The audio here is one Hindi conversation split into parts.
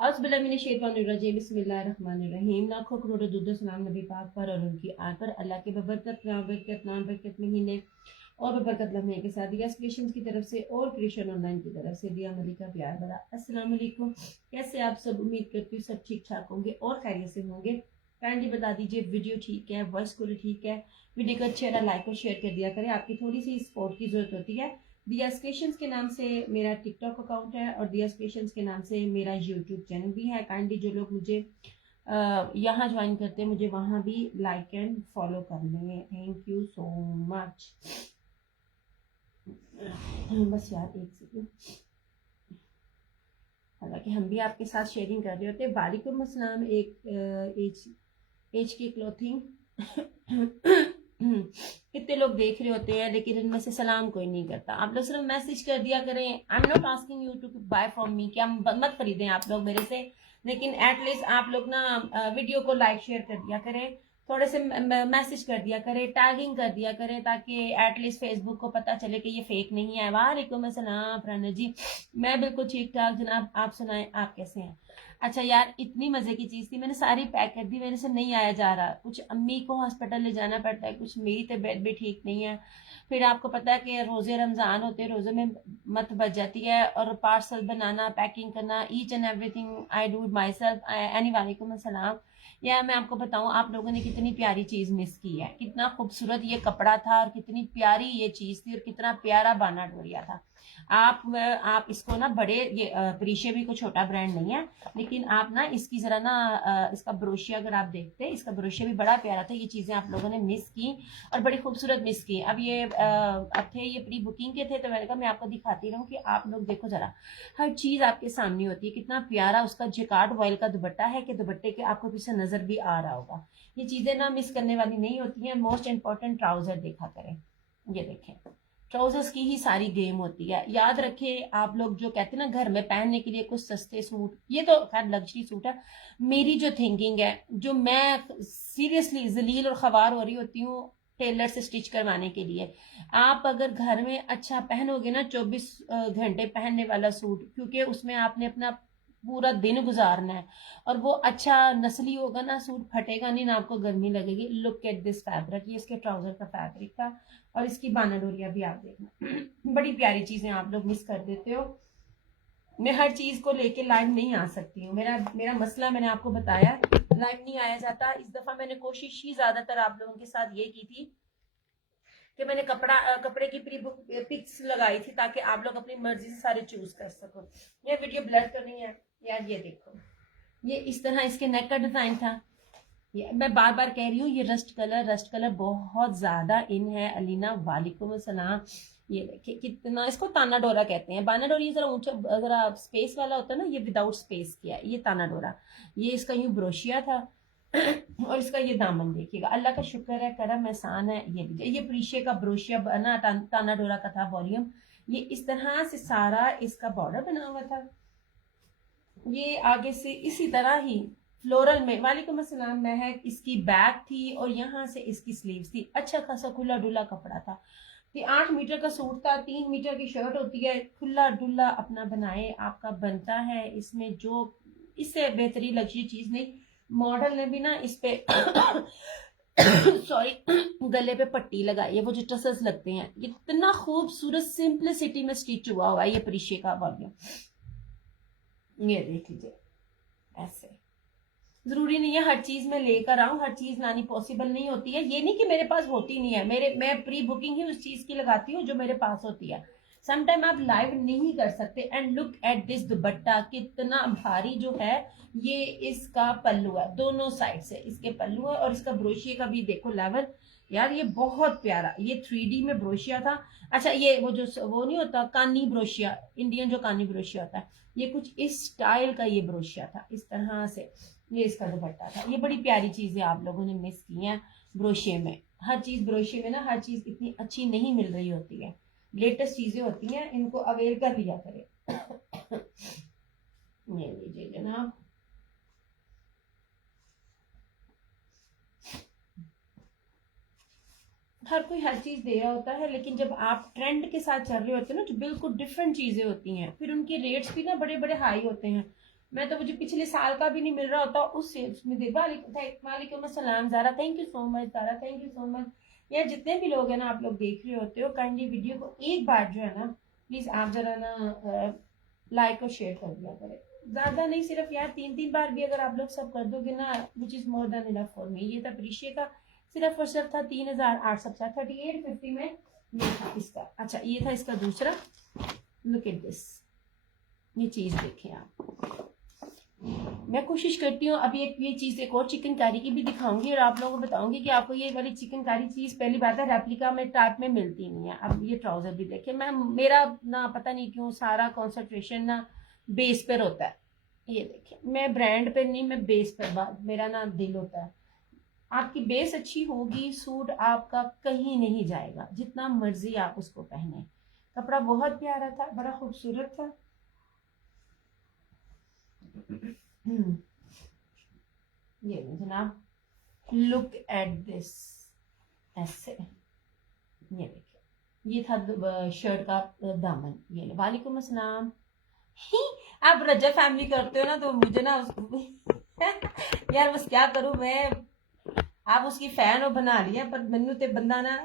औज़ुबिल्लाहिमिनश्शैतानिर्रजीम बिस्मिल्लाहिर्रहमानिर्रहीम। लाखों करोड़ों दुरूद सलाम नबी पाक पर और उनकी आल पर। अल्लाह के बबरकत नाम बरकत महीने और बबरकत लम्हे के साथ दिया क्रिएशंस की तरफ से और क्रिएशन ऑनलाइन की तरफ से दिया मलिका प्यार भरा अस्सलाम वालेकुम। कैसे आप सब? उम्मीद करती हूँ सब ठीक ठाक होंगे और खैरियत से होंगे। काइंडली बता दीजिए वीडियो ठीक है, वॉइस क्वालिटी ठीक है। वीडियो को अच्छा लाइक और शेयर कर दिया करें, आपकी थोड़ी सी सपोर्ट की जरूरत होती है। दिया क्रिएशंस के नाम से मेरा टिकटॉक अकाउंट है और दिया क्रिएशंस के नाम से मेरा यूट्यूब चैनल भी है। काइंडली जो लोग मुझे यहाँ ज्वाइन करते हैं मुझे वहाँ भी लाइक एंड फॉलो कर लें। Thank you so much. बस यार एक सेकंड, हालांकि हम भी आपके साथ शेयरिंग कर रहे होते हैं। वालेकुम अस्सलाम। एक एच की क्लोथिंग कितने लोग देख रहे होते हैं लेकिन इनमें से सलाम कोई नहीं करता। आप लोग सिर्फ मैसेज कर दिया करें। I am not asking you to buy from me, क्या मत खरीदें आप लोग मेरे से, लेकिन एटलीस्ट आप लोग ना वीडियो को लाइक शेयर कर दिया करें, थोड़े से मैसेज कर दिया करें, टैगिंग कर दिया करें, ताकि एटलीस्ट फेसबुक को पता चले कि ये फेक नहीं है। वालेकुम अस्सलाम प्राणा जी, मैं बिल्कुल ठीक ठाक जनाब, आप सुनाएं आप कैसे हैं? अच्छा यार, इतनी मजे की चीज थी, मैंने सारी पैक कर दी, मेरे से नहीं आया जा रहा। कुछ अम्मी को हॉस्पिटल ले जाना पड़ता है, कुछ मेरी तबीयत भी ठीक नहीं है। फिर आपको पता है कि रोजे रमजान होते हैं, रोजे में मत बच जाती है, और पार्सल बनाना, पैकिंग करना, each and everything I do my self. Any वालेकुम अस्सलाम। या मैं आपको बताऊं, आप लोगों ने कितनी प्यारी चीज मिस की है। कितना खूबसूरत ये कपड़ा था और कितनी प्यारी ये चीज थी और कितना प्यारा बाना डोरिया था। आप इसको ना बड़े, ये प्रीशे भी कोई छोटा ब्रांड नहीं है, लेकिन आप ना इसकी जरा ना इसका ब्रोशिया अगर आप देखते हैं, इसका ब्रोशिया भी बड़ा प्यारा था। ये चीजें आप लोगों ने मिस की और बड़ी खूबसूरत मिस की। अब ये प्री बुकिंग के थे, तो मैंने कहा मैं आपको दिखाती रहूं कि आप लोग देखो जरा, हर चीज आपके सामने होती है। कितना प्यारा उसका जिकार्ड वॉयल का दुपट्टा है कि दुपट्टे के आपको पीछे नजर भी आ रहा होगा। ये चीजें ना मिस करने वाली नहीं होती हैं। मोस्ट इंपॉर्टेंट ट्राउजर देखा करें, ये देखें, ट्राउजर्स की ही सारी गेम होती है। याद रखें आप लोग जो कहते हैं ना घर में पहनने के लिए कुछ सस्ते सूट, ये तो खैर लग्जरी सूट है। मेरी जो थिंकिंग है, जो मैं सीरियसली जलील और खवार हो रही होती हूँ टेलर से स्टिच करवाने के लिए, आप अगर घर में अच्छा पहनोगे ना 24 घंटे पहनने वाला सूट, क्योंकि उसमें आपने अपना पूरा दिन गुजारना है, और वो अच्छा नस्ली होगा ना, सूट फटेगा नहीं ना, आपको गर्मी लगेगी। लुक एट दिस फैब्रिक, ये इसके ट्राउजर का फैब्रिक था, और इसकी बाना डोरिया भी आप देखना। बड़ी प्यारी चीजें आप लोग मिस कर देते हो। मैं हर चीज को लेके लाइव नहीं आ सकती हूँ, मेरा मेरा मसला मैंने आपको बताया, लाइव नहीं आया जाता। इस दफा मैंने कोशिश ही ज्यादातर आप लोगों के साथ ये की थी कि मैंने कपड़े की प्री बुक पिक्स लगाई थी, ताकि आप लोग अपनी मर्जी से सारे चूज कर सको। ये वीडियो ब्लर तो नहीं है यार, ये देखो, ये इस तरह इसके नेक का डिजाइन था। ये मैं बार बार कह रही हूँ, ये रस्ट कलर बहुत ज्यादा इन है। अलीना वालेकुम सलाम। ये देखिए कितना, इसको ताना डोरा कहते हैं। बाना डोरा ये जरा ऊंचा, जरा स्पेस वाला होता है ना, ये विदाउट स्पेस किया है, ये ताना डोरा। ये इसका यूं ब्रोशिया था और इसका ये दामन देखिएगा। अल्लाह का शुक्र है, करम एहसान है। ये लीजिए, ये प्रीशे का ब्रोशिया बना, ताना डोरा का था वॉल्यूम। ये इस तरह से सारा इसका बॉर्डर बना हुआ था। ये आगे से इसी तरह ही फ्लोरल में, वालेकुम अस्सलाम महक, इसकी बैक थी और यहाँ से इसकी स्लीव्स थी। अच्छा खासा खुला डुला कपड़ा था। ये 8 मीटर का सूट था, 3 मीटर की शर्ट होती है। खुला डुला अपना बनाए, आपका बनता है। इसमें जो इससे बेहतरीन लग्जरी चीज नहीं। मॉडल ने भी ना इस पे सॉरी गले पे पट्टी लगाई है, वो जो टसल्स लगते हैं। इतना खूबसूरत सिंपलिसिटी में स्टिच हुआ हुआ है ये प्रीशे का वॉल्यूम। ये देख लीजिए, ऐसे जरूरी नहीं है हर चीज में लेकर आऊं, हर चीज लानी पॉसिबल नहीं होती है। ये नहीं कि मेरे पास होती नहीं है, मैं प्री बुकिंग ही उस चीज की लगाती हूँ जो मेरे पास होती है। समटाइम आप लाइव नहीं कर सकते। एंड लुक एट दिस दुपट्टा, कितना भारी जो है। ये इसका पल्लू है, दोनों साइड से इसके पल्लू है, और इसका ब्रोशिया का भी देखो लेवल। यार ये बहुत प्यारा, ये 3D में ब्रोशिया था। अच्छा, ये वो नहीं होता कानी ब्रोशिया, इंडियन जो कानी ब्रोशिया होता है, ये कुछ इस स्टाइल का ये ब्रोशिया था, इस तरह से ये इसका दुपट्टा था। ये बड़ी प्यारी चीजें आप लोगों ने मिस की हैं ब्रोशिया में। हर चीज ब्रोशिया में ना, हर चीज इतनी अच्छी नहीं मिल रही होती है। लेटेस्ट चीजें होती हैं, इनको अवेल कर लिया करें। ये लीजिए जनाब, हर कोई हर चीज दे रहा होता है, लेकिन जब आप ट्रेंड के साथ चल रहे होते हैं ना, जो बिल्कुल डिफरेंट चीजें होती हैं, फिर उनके रेट्स भी ना बड़े बड़े हाई होते हैं। मैं तो, मुझे पिछले साल का भी नहीं मिल रहा होता उस सेल्स में दे। वालेकुम अस्सलाम Zara, thank you so much Zara, thank you so much. यार जितने भी लोग हैं ना, आप लोग देख रहे होते हो, काइंडली वीडियो को एक बार जो है ना प्लीज आप जरा ना लाइक और शेयर कर दिया करें। ज्यादा नहीं, सिर्फ यार 3-3 बार भी अगर आप लोग सब कर दोगे ना, which is more than enough for me. ये था प्रीशिया का, सिर्फ और सिर्फ था 3850 में ये था इसका। अच्छा ये था इसका दूसरा, लुक एट दिस, ये चीज देखें आप। मैं कोशिश करती हूँ अभी ये चीज एक और चिकनकारी की भी दिखाऊंगी और आप लोगों को बताऊंगी कि आपको ये वाली चिकनकारी चीज, पहली बात है रेप्लिका में टाइप में मिलती नहीं है। अब ये ट्राउजर भी देखे, मैं मेरा ना पता नहीं क्यों सारा कंसंट्रेशन ना बेस पर होता है। ये देखिए, मैं ब्रांड पे नहीं, मैं बेस पर मेरा ना दिल होता है। आपकी बेस अच्छी होगी, सूट आपका कहीं नहीं जाएगा, जितना मर्जी आप उसको पहने। कपड़ा बहुत प्यारा था, बड़ा खूबसूरत था। ये जनाब, लुक एट दिस, ऐसे ये देखिए, ये था शर्ट का दामन। ये वालेकुम अस्सलाम। आप रजा फैमिली करते हो ना, तो मुझे ना यार बस क्या करूं मैं, आप उसकी फैन हो बना लिया, पर मनु ते बंदा ना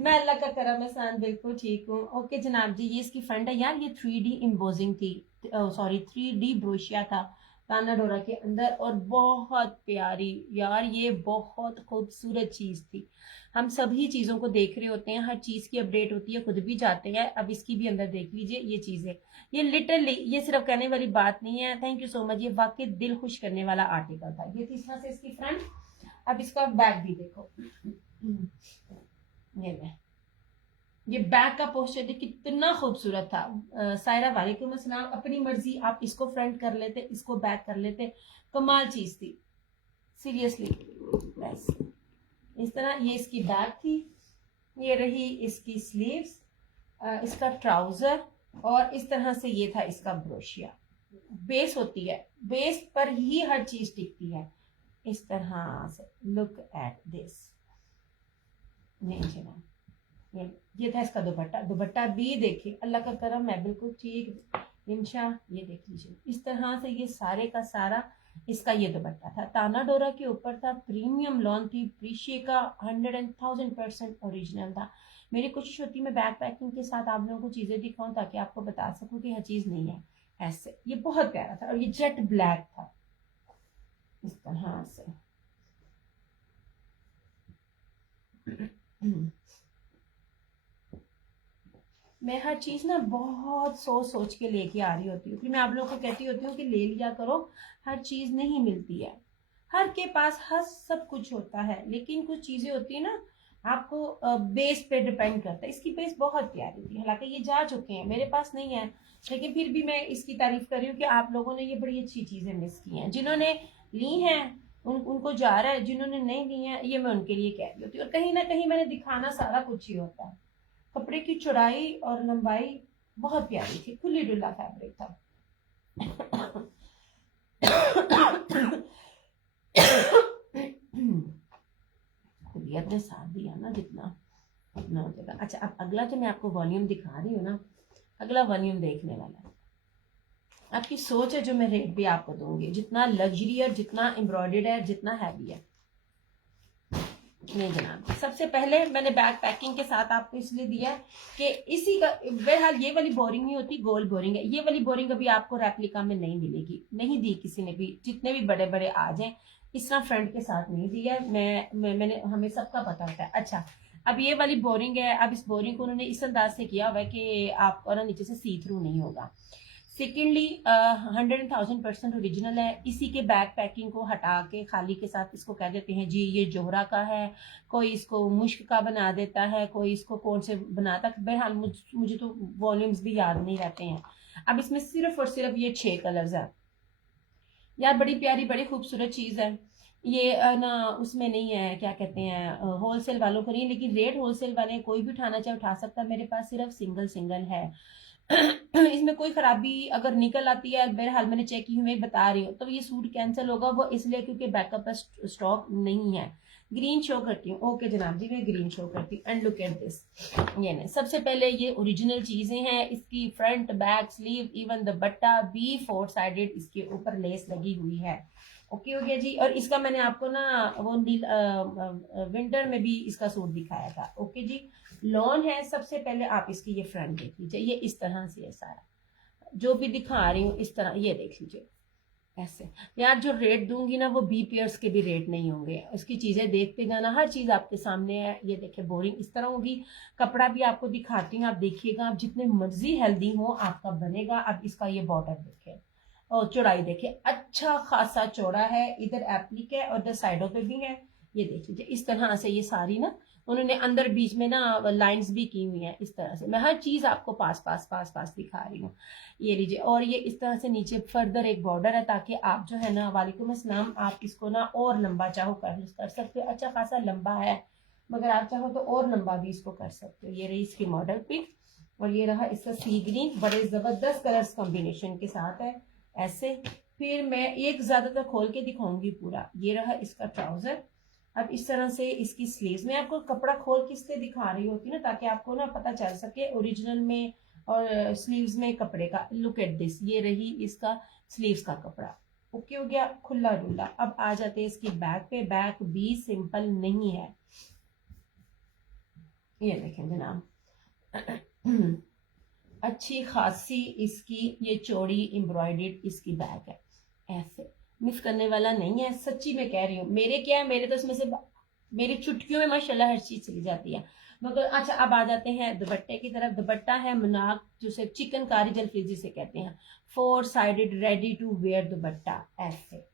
मैं अल्लाह का करम एहसान बिल्कुल ठीक हूँ। ओके जनाब जी, ये इसकी फ्रंट है यार, ये 3D इम्पोजिंग थी, सॉरी 3D ब्रोशिया था ताना डोरा के अंदर, और बहुत प्यारी यार, ये बहुत खूबसूरत चीज थी। हम सभी चीजों को देख रहे होते हैं, हर चीज की अपडेट होती है, खुद भी जाते हैं। अब इसकी भी अंदर देख लीजिए, ये चीज है, ये लिटरली, ये सिर्फ कहने वाली बात नहीं है। थैंक यू सो मच, ये वाकई दिल खुश करने वाला आर्टिकल था। ये तीसरा से इसकी फ्रंट। अब इसका बैक भी देखो, ये बैक का पोस्टर देख कितना खूबसूरत था। सायरा वालेकुम अस्सलाम। अपनी मर्जी आप इसको फ्रंट कर लेते, इसको बैक कर लेते, कमाल चीज थी सीरियसली। बस इस तरह ये इसकी बैक थी, ये रही इसकी स्लीव्स, इसका ट्राउजर, और इस तरह से ये था इसका ब्रोशिया। बेस होती है, बेस पर ही हर चीज टिकती है इस तरह से। लुक एट दिस, ये था इसका दुपट्टा। दुपट्टा भी देखिए, अल्लाह का करम है, बिल्कुल ठीक इंशा। ये देख लीजिए, इस तरह से ये सारे का सारा इसका ये दुपट्टा था, ताना डोरा के ऊपर था, प्रीमियम लॉन थी, प्रीशिया का 100% ओरिजिनल था। मेरी कोशिश होती है मैं बैक पैकिंग के साथ आप लोगों को चीजें दिखाऊं, ताकि आपको बता सकूं कि हर चीज नहीं है ऐसे। ये बहुत प्यारा था, और ये जेट ब्लैक था इस तरह से। मैं हर चीज ना बहुत सोच सोच के लेके आ रही होती हूँ, फिर मैं आप लोगों को कहती होती हूँ कि ले लिया करो। हर चीज नहीं मिलती है, हर के पास हर सब कुछ होता है, लेकिन कुछ चीजें होती है ना, आपको बेस पे डिपेंड करता है। इसकी बेस बहुत प्यारी थी, हालांकि ये जा चुके हैं, मेरे पास नहीं है, लेकिन फिर भी मैं इसकी तारीफ कर रही हूँ कि आप लोगों ने ये बड़ी अच्छी चीजें मिस की हैं। जिन्होंने ली हैं उनको जा रहा है, जिन्होंने नहीं ली है ये मैं उनके लिए कह रही होती हूँ। और कहीं ना कहीं मैंने दिखाना सारा कुछ ही होता है। कपड़े की चौड़ाई और लंबाई बहुत प्यारी थी, खुली डुल्ला फैब्रिक था। खुली अपने साथ दिया ना, जितना उतना हो जाएगा। अच्छा, अब अगला जो मैं आपको वॉल्यूम दिखा रही हूँ ना, अगला वॉल्यूम देखने वाला है। आपकी सोच है जो मैं रेट भी आपको दूंगी, जितना लग्जरी और जितना एम्ब्रॉयडर्ड है, जितना हैवी है। नहीं जनाब, सबसे पहले मैंने बैग पैकिंग के साथ आपको इसलिए दिया कि इसी का, बहरहाल ये वाली बोरिंग नहीं होती, गोल बोरिंग है। ये वाली बोरिंग अभी आपको रेप्लिका में नहीं मिलेगी, नहीं दी किसी ने भी, जितने भी बड़े बड़े आ जाए इस तरह फ्रंट के साथ नहीं दिया। मैंने हमें सबका पता होता है। अच्छा, अब ये वाली बोरिंग है, अब इस बोरिंग को उन्होंने इस अंदाज से किया हुआ है कि आपको ना नीचे से सी थ्रू नहीं होगा। सेकेंडली 100,000% ओरिजिनल है। इसी के बैग पैकिंग को हटा के खाली के साथ इसको कह देते हैं जी ये जोहरा का है, कोई इसको मुश्क का बना देता है, कोई इसको कौन से बनाता है। बहरहाल मुझे तो वॉल्यूम्स भी याद नहीं रहते हैं। अब इसमें सिर्फ और सिर्फ ये 6 कलर्स है यार, बड़ी प्यारी बड़ी खूबसूरत चीज है ये ना। उसमें नहीं है, क्या कहते हैं, होलसेल वालों को नहीं, लेकिन रेट होलसेल वाले कोई भी उठाना चाहे उठा सकता है। मेरे पास सिर्फ सिंगल सिंगल है। इसमें कोई खराबी अगर निकल आती है, बहरहाल मैंने चेक की हुई, मैं बता रही हूँ, तो ये सूट कैंसिल होगा, वो इसलिए क्योंकि बैकअप स्टॉक नहीं है। ग्रीन शो करती हूँ। ओके जनाब जी, मैं ग्रीन शो करती हूँ। एंड लुक एट दिस, ये नहीं, सबसे पहले ये ओरिजिनल चीजें हैं। इसकी फ्रंट, बैक, स्लीव, इवन दुपट्टा भी 4 साइडेड इसके ऊपर लेस लगी हुई है। ओके हो गया जी। और इसका मैंने आपको ना वो विंटर में भी इसका सूट दिखाया था। ओके जी, लॉन है। सबसे पहले आप इसकी ये फ्रंट देख लीजिए, ये इस तरह से ऐसा है, जो भी दिखा रही हूँ इस तरह, ये देख लीजिए ऐसे। यार जो रेट दूंगी ना वो बी पेयर्स के भी रेट नहीं होंगे, उसकी चीजें देखते जाना, हर चीज आपके सामने है। ये देखिए बोरिंग इस तरह होगी। कपड़ा भी आपको दिखाती हूँ, आप देखिएगा, आप जितने मर्जी हेल्दी हो आपका बनेगा। अब इसका ये बॉर्डर देखिए और चौड़ाई देखिए, अच्छा खासा चौड़ा है, इधर एप्लिक है और इधर साइडों पे भी है। ये देख लीजिए इस तरह से, ये सारी ना उन्होंने अंदर बीच में ना लाइंस भी की हुई हैं इस तरह से। मैं हर चीज आपको पास पास पास पास दिखा रही हूँ। ये लीजिए, और ये इस तरह से नीचे फर्दर एक बॉर्डर है, ताकि आप जो है ना, वालेकुम अस्सलाम, आप इसको ना और लंबा चाहो कर सकते हो। अच्छा खासा लंबा है, मगर आप चाहो तो और लंबा भी इसको कर सकते हो। ये रही इसकी मॉडल पिक, और ये रहा इसका सी ग्रीन, बड़े जबरदस्त कलर्स कॉम्बिनेशन के साथ है ऐसे। फिर मैं एक ज्यादातर खोल के दिखाऊंगी पूरा। ये रहा इसका ट्राउजर। अब इस तरह से इसकी स्लीव्स, मैं आपको कपड़ा खोल के इसलिए दिखा रही होती ना, ताकि आपको ना पता चल सके ओरिजिनल में और स्लीव्स में कपड़े का। लुक एट दिस, ये रही इसका स्लीव्स का कपड़ा। ओके हो गया, खुला डुल्ला। अब आ जाते हैं इसकी बैक पे। बैक भी सिंपल नहीं है, ये देखें जनाब, अच्छी खासी इसकी ये चौड़ी एम्ब्रॉयडर्ड इसकी बैक है ऐसे। मिस करने वाला नहीं है, सच्ची में कह रही हूँ। मेरे क्या है, मेरे तो इसमें से मेरी चुटकियों में माशाल्लाह हर चीज चली जाती है। मगर अच्छा, अब आ जाते हैं दुपट्टे की तरफ। दुपट्टा है मनाक, जिसे चिकनकारी जलफीजी से कहते हैं। 4 sided ready to wear dupatta ऐसे।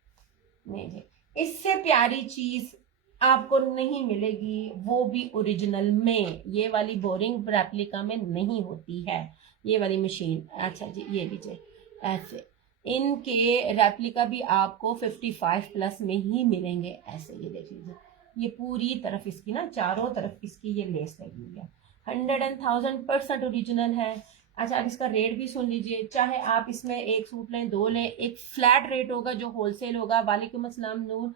नहीं जी, इससे प्यारी चीज आपको नहीं मिलेगी, वो भी ओरिजिनल में। ये वाली बोरिंग रेप्लिका में नहीं होती है ये वाली मशीन। अच्छा जी, ये लीजिए ऐसे। इनके रेप्लिका भी आपको 55 प्लस में ही मिलेंगे ऐसे। ये देख लीजिए, ये पूरी तरफ इसकी ना, चारों तरफ इसकी ये लेस लगी हुई है। 100,000% ओरिजिनल है। अच्छा, अब इसका रेट भी सुन लीजिए। चाहे आप इसमें एक सूट लें, 2 लें, एक फ्लैट रेट होगा जो होलसेल होगा। वालेकुम अस्सलाम नूर।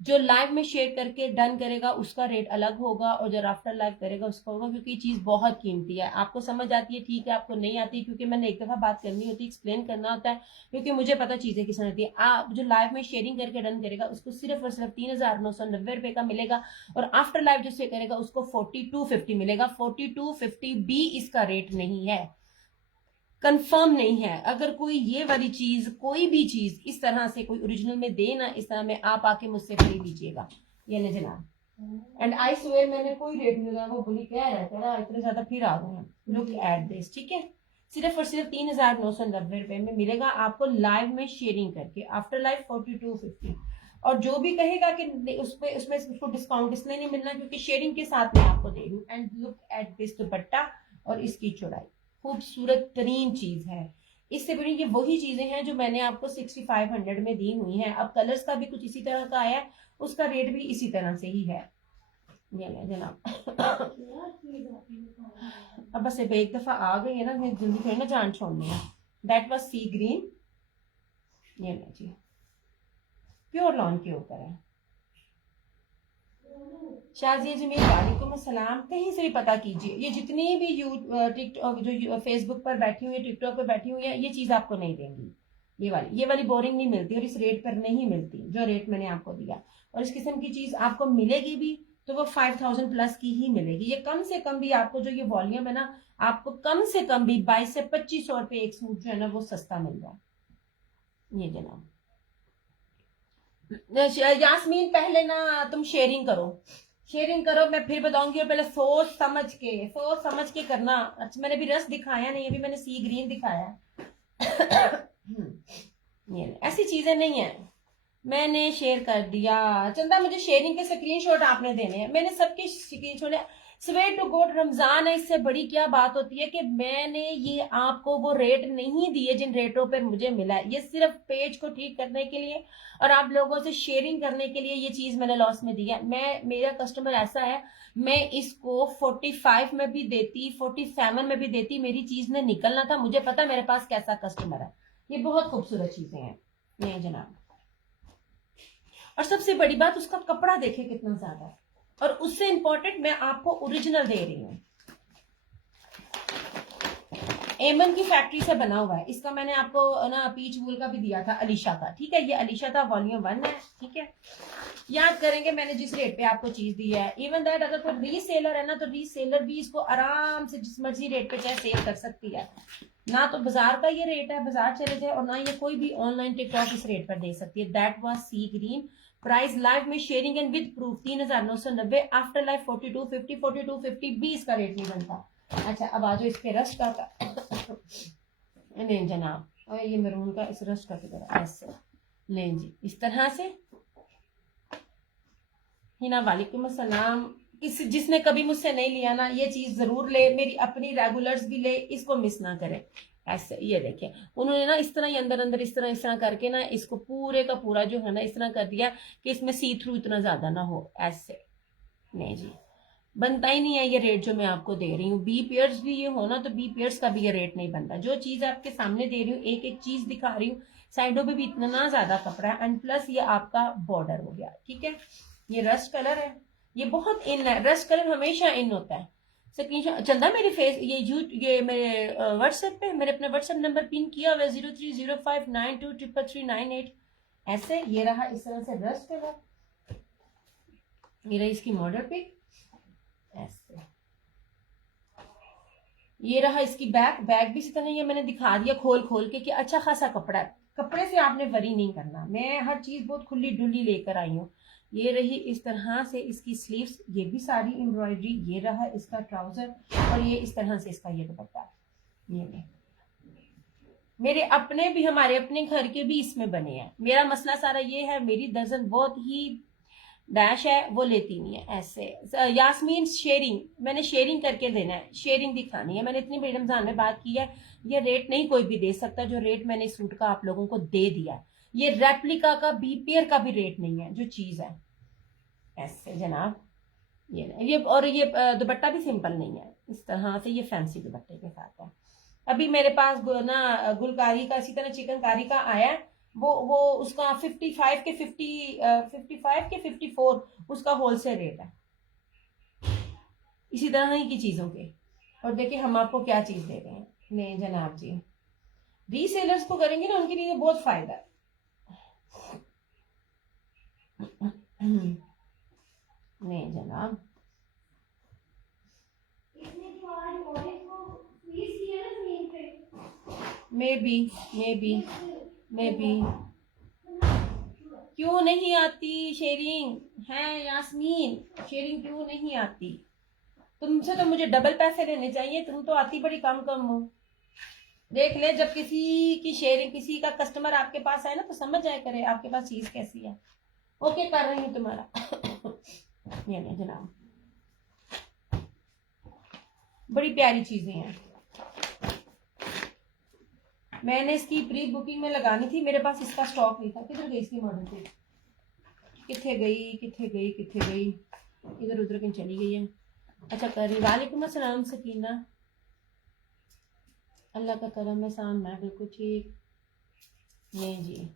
जो लाइव में शेयर करके डन करेगा उसका रेट अलग होगा, और जो आफ्टर लाइव करेगा उसका होगा, क्योंकि ये चीज बहुत कीमती है। आपको समझ आती है ठीक है, आपको नहीं आती, क्योंकि मैंने एक दफा बात करनी होती है, एक्सप्लेन करना होता है, क्योंकि मुझे पता चीजें किस तरह होती है। आप जो लाइव में शेयरिंग करके डन करेगा उसको सिर्फ और सिर्फ 3,990 रुपए का मिलेगा, और आफ्टर लाइव जो शेयर करेगा उसको 4250 मिलेगा। 4250 भी इसका रेट नहीं है, कंफर्म नहीं है। अगर कोई ये वाली चीज, कोई भी चीज इस तरह से कोई ओरिजिनल में दे ना, इस तरह में आप आके मुझसे खरीद लीजिएगा। ये ले जनाब, एंड आई स्वेयर मैंने कोई रेट नहीं लगा, वो बोली कह रहे थे ना इतने ज्यादा, फिर आ गए हैं। लुक एट दिस, ठीक है, सिर्फ और सिर्फ 3,990 रुपए में मिलेगा आपको लाइव में शेयरिंग करके। After live 4250। और जो भी कहेगा कि उसमें उसको डिस्काउंट इसलिए नहीं मिलना क्योंकि शेयरिंग के साथ मैं आपको दे दूं। एंड लुक एट दिस दुपट्टा और इसकी चौड़ाई, खूबसूरत तरीन चीज है। इससे बड़ी ये वही चीजें हैं जो मैंने आपको 6500 में दी हुई हैं। अब कलर्स का भी कुछ इसी तरह का आया है, उसका रेट भी इसी तरह से ही है। ये ले जनाब, अब बस एक दफा आ गई है ना, मैं जल्दी थोड़ी ना जान छोड़नी है। दैट वाज सी ग्रीन, ये ले जी, प्योर लॉन के ऊपर है। शाजिया जमील वालेकुम अस्सलाम। कहीं से भी पता कीजिए, ये जितनी भी टिकटॉक जो फेसबुक पर बैठी हुई है, टिकटॉक पर बैठी हुई है, ये चीज आपको नहीं देंगी। ये वाली बोरिंग नहीं मिलती, और इस रेट पर नहीं मिलती जो रेट मैंने आपको दिया। और इस किस्म की चीज आपको मिलेगी भी तो वो 5000 प्लस की ही मिलेगी। ये कम से कम भी आपको जो ये वॉल्यूम है ना, आपको कम से कम भी 22 से 2500 रुपए एक सूट जो है ना वो सस्ता मिल रहा है। ये जनाब यास्मीन, पहले ना तुम शेयरिंग करो, मैं फिर बताऊंगी। और पहले सोच समझ के करना। अच्छा, मैंने भी रस दिखाया नहीं, अभी मैंने सी ग्रीन दिखाया। ये ऐसी चीजें नहीं है। मैंने शेयर कर दिया चंदा, मुझे शेयरिंग के स्क्रीनशॉट आपने देने हैं। मैंने सबके screenshot, swear to God, Ramzan है, इससे बड़ी क्या बात होती है कि मैंने ये आपको वो रेट नहीं दिए जिन रेटों पर मुझे मिला है। ये सिर्फ पेज को ठीक करने के लिए और आप लोगों से शेयरिंग करने के लिए ये चीज मैंने लॉस में दी है। मेरा कस्टमर ऐसा है, मैं इसको 45 में भी देती, 47 में भी देती, मेरी चीज ने निकलना था। मुझे पता मेरे पास कैसा कस्टमर है। ये बहुत खूबसूरत चीजें हैं। नहीं जनाब, और सबसे बड़ी बात, उसका कपड़ा देखे कितना ज्यादा है, और उससे इंपॉर्टेंट मैं आपको ओरिजिनल दे रही हूँ, एमन की फैक्ट्री से बना हुआ है। इसका मैंने आपको ना पीच वूल का भी दिया था, अलीशा का, ठीक है, ये अलीशा था वॉल्यूम 1 है, ठीक है। याद करेंगे मैंने जिस रेट पे आपको चीज दी है, इवन दैट अगर कोई रीसेलर है ना, तो रीसेलर भी इसको आराम से जिस मर्जी रेट पे चाहे सेल कर सकती है। ना तो बाजार का ये रेट है, बाजार चले जाए, और ना ये कोई भी ऑनलाइन टिकटॉक इस रेट पर दे सकती है। That was sea green, price live में sharing and with proof 3990, after life 4250, 4250 भी इसका रेट नहीं बनता। अच्छा अब आ जाओ इस पे रस्ट का नहीं जनाब, और ये मरून का इस रस्ट का किधर, ऐसे लें जी, इस तरह से। हिना वालेकुम अस्सलाम। जिसने कभी मुझसे नहीं लिया ना, ये चीज जरूर ले, मेरी अपनी रेगुलर्स भी ले, इसको मिस ना करें। ऐसे ये देखिए उन्होंने ना इस तरह ही अंदर अंदर इस तरह करके ना इसको पूरे का पूरा जो है ना इस तरह कर दिया कि इसमें सी थ्रू इतना ज्यादा ना हो। ऐसे नहीं जी, बनता ही नहीं है ये रेट जो मैं आपको दे रही हूँ। बी पेयर्स भी ये हो ना, तो बी पेयर्स का भी ये रेट नहीं बनता। जो चीज आपके सामने दे रही हूँ, एक एक चीज दिखा रही हूँ, साइडों पे भी इतना ज्यादा कपड़ा है, एंड प्लस ये आपका बॉर्डर हो गया, ठीक है। ये रस्ट कलर है, ये बहुत इन है, रस्ट कलर हमेशा इन होता है। स्क्रीनशॉट चंदा मेरे फेस ये मेरे व्हाट्सएप पे मेरे अपने व्हाट्सएप नंबर पिन किया हुआ है 0305923339 ऐसे। ये रहा इस तरह से रस्ट कलर, ये रही इसकी मॉडल पिक ऐसे। ये रहा इसकी बैग, बैग भी इसी तरह ये मैंने दिखा दिया खोल खोल के कि अच्छा खासा कपड़ा है, कपड़े से आपने वरी नहीं करना। मैं हर चीज बहुत खुली डुली लेकर आई हूँ। ये रही इस तरह से इसकी स्लीव्स, ये भी सारी एम्ब्रॉयडरी। ये रहा इसका ट्राउजर, और ये इस तरह से इसका ये दुपट्टा। ये मेरे अपने भी, हमारे अपने घर के भी इसमें बने हैं। मेरा मसला सारा ये है, मेरी दर्जन बहुत ही डैश है, वो लेती नहीं है ऐसे। यास्मीन शेयरिंग, मैंने शेयरिंग करके देना है, शेयरिंग दिखानी है। मैंने इतनी बड़ी रमजान में बात की है, ये रेट नहीं कोई भी दे सकता जो रेट मैंने सूट का आप लोगों को दे दिया। ये रेप्लिका का बी पेयर का भी रेट नहीं है जो चीज है ऐसे जनाब। ये और ये दुपट्टा भी सिंपल नहीं है, इस तरह से ये फैंसी दुपट्टे के साथ है। अभी मेरे पास ना गुलकारी का, इसी तरह चिकनकारी का आया है, वो उसका 55 के 54 उसका होलसेल रेट है, इसी तरह ही की चीजों के। और देखिए हम आपको क्या चीज दे रहे हैं। नहीं जनाब जी, रीसेलर्स को करेंगे ना, उनके लिए बहुत फायदा है। नहीं जनाब, मे बी क्यों नहीं आती शेयरिंग है यास्मीन, शेयरिंग क्यों नहीं आती? तुमसे तो मुझे डबल पैसे लेने चाहिए, तुम तो आती बड़ी कम हो। देख ले, जब किसी की शेयरिंग, किसी का कस्टमर आपके पास आए ना, तो समझ जाया करे आपके पास चीज कैसी है। ओके कर रही हूँ तुम्हारा ये नहीं जनाब, बड़ी प्यारी चीजें हैं। मैंने इसकी प्री बुकिंग में लगानी थी, मेरे पास इसका स्टॉक नहीं था। किधर गई इसकी मॉडल थी, किथे गई, इधर उधर कहीं चली गई है। अच्छा कर रही। वालेकुम अस्सलाम सकीना, अल्लाह का करम है, शाम मैं बिल्कुल ठीक। नहीं जी,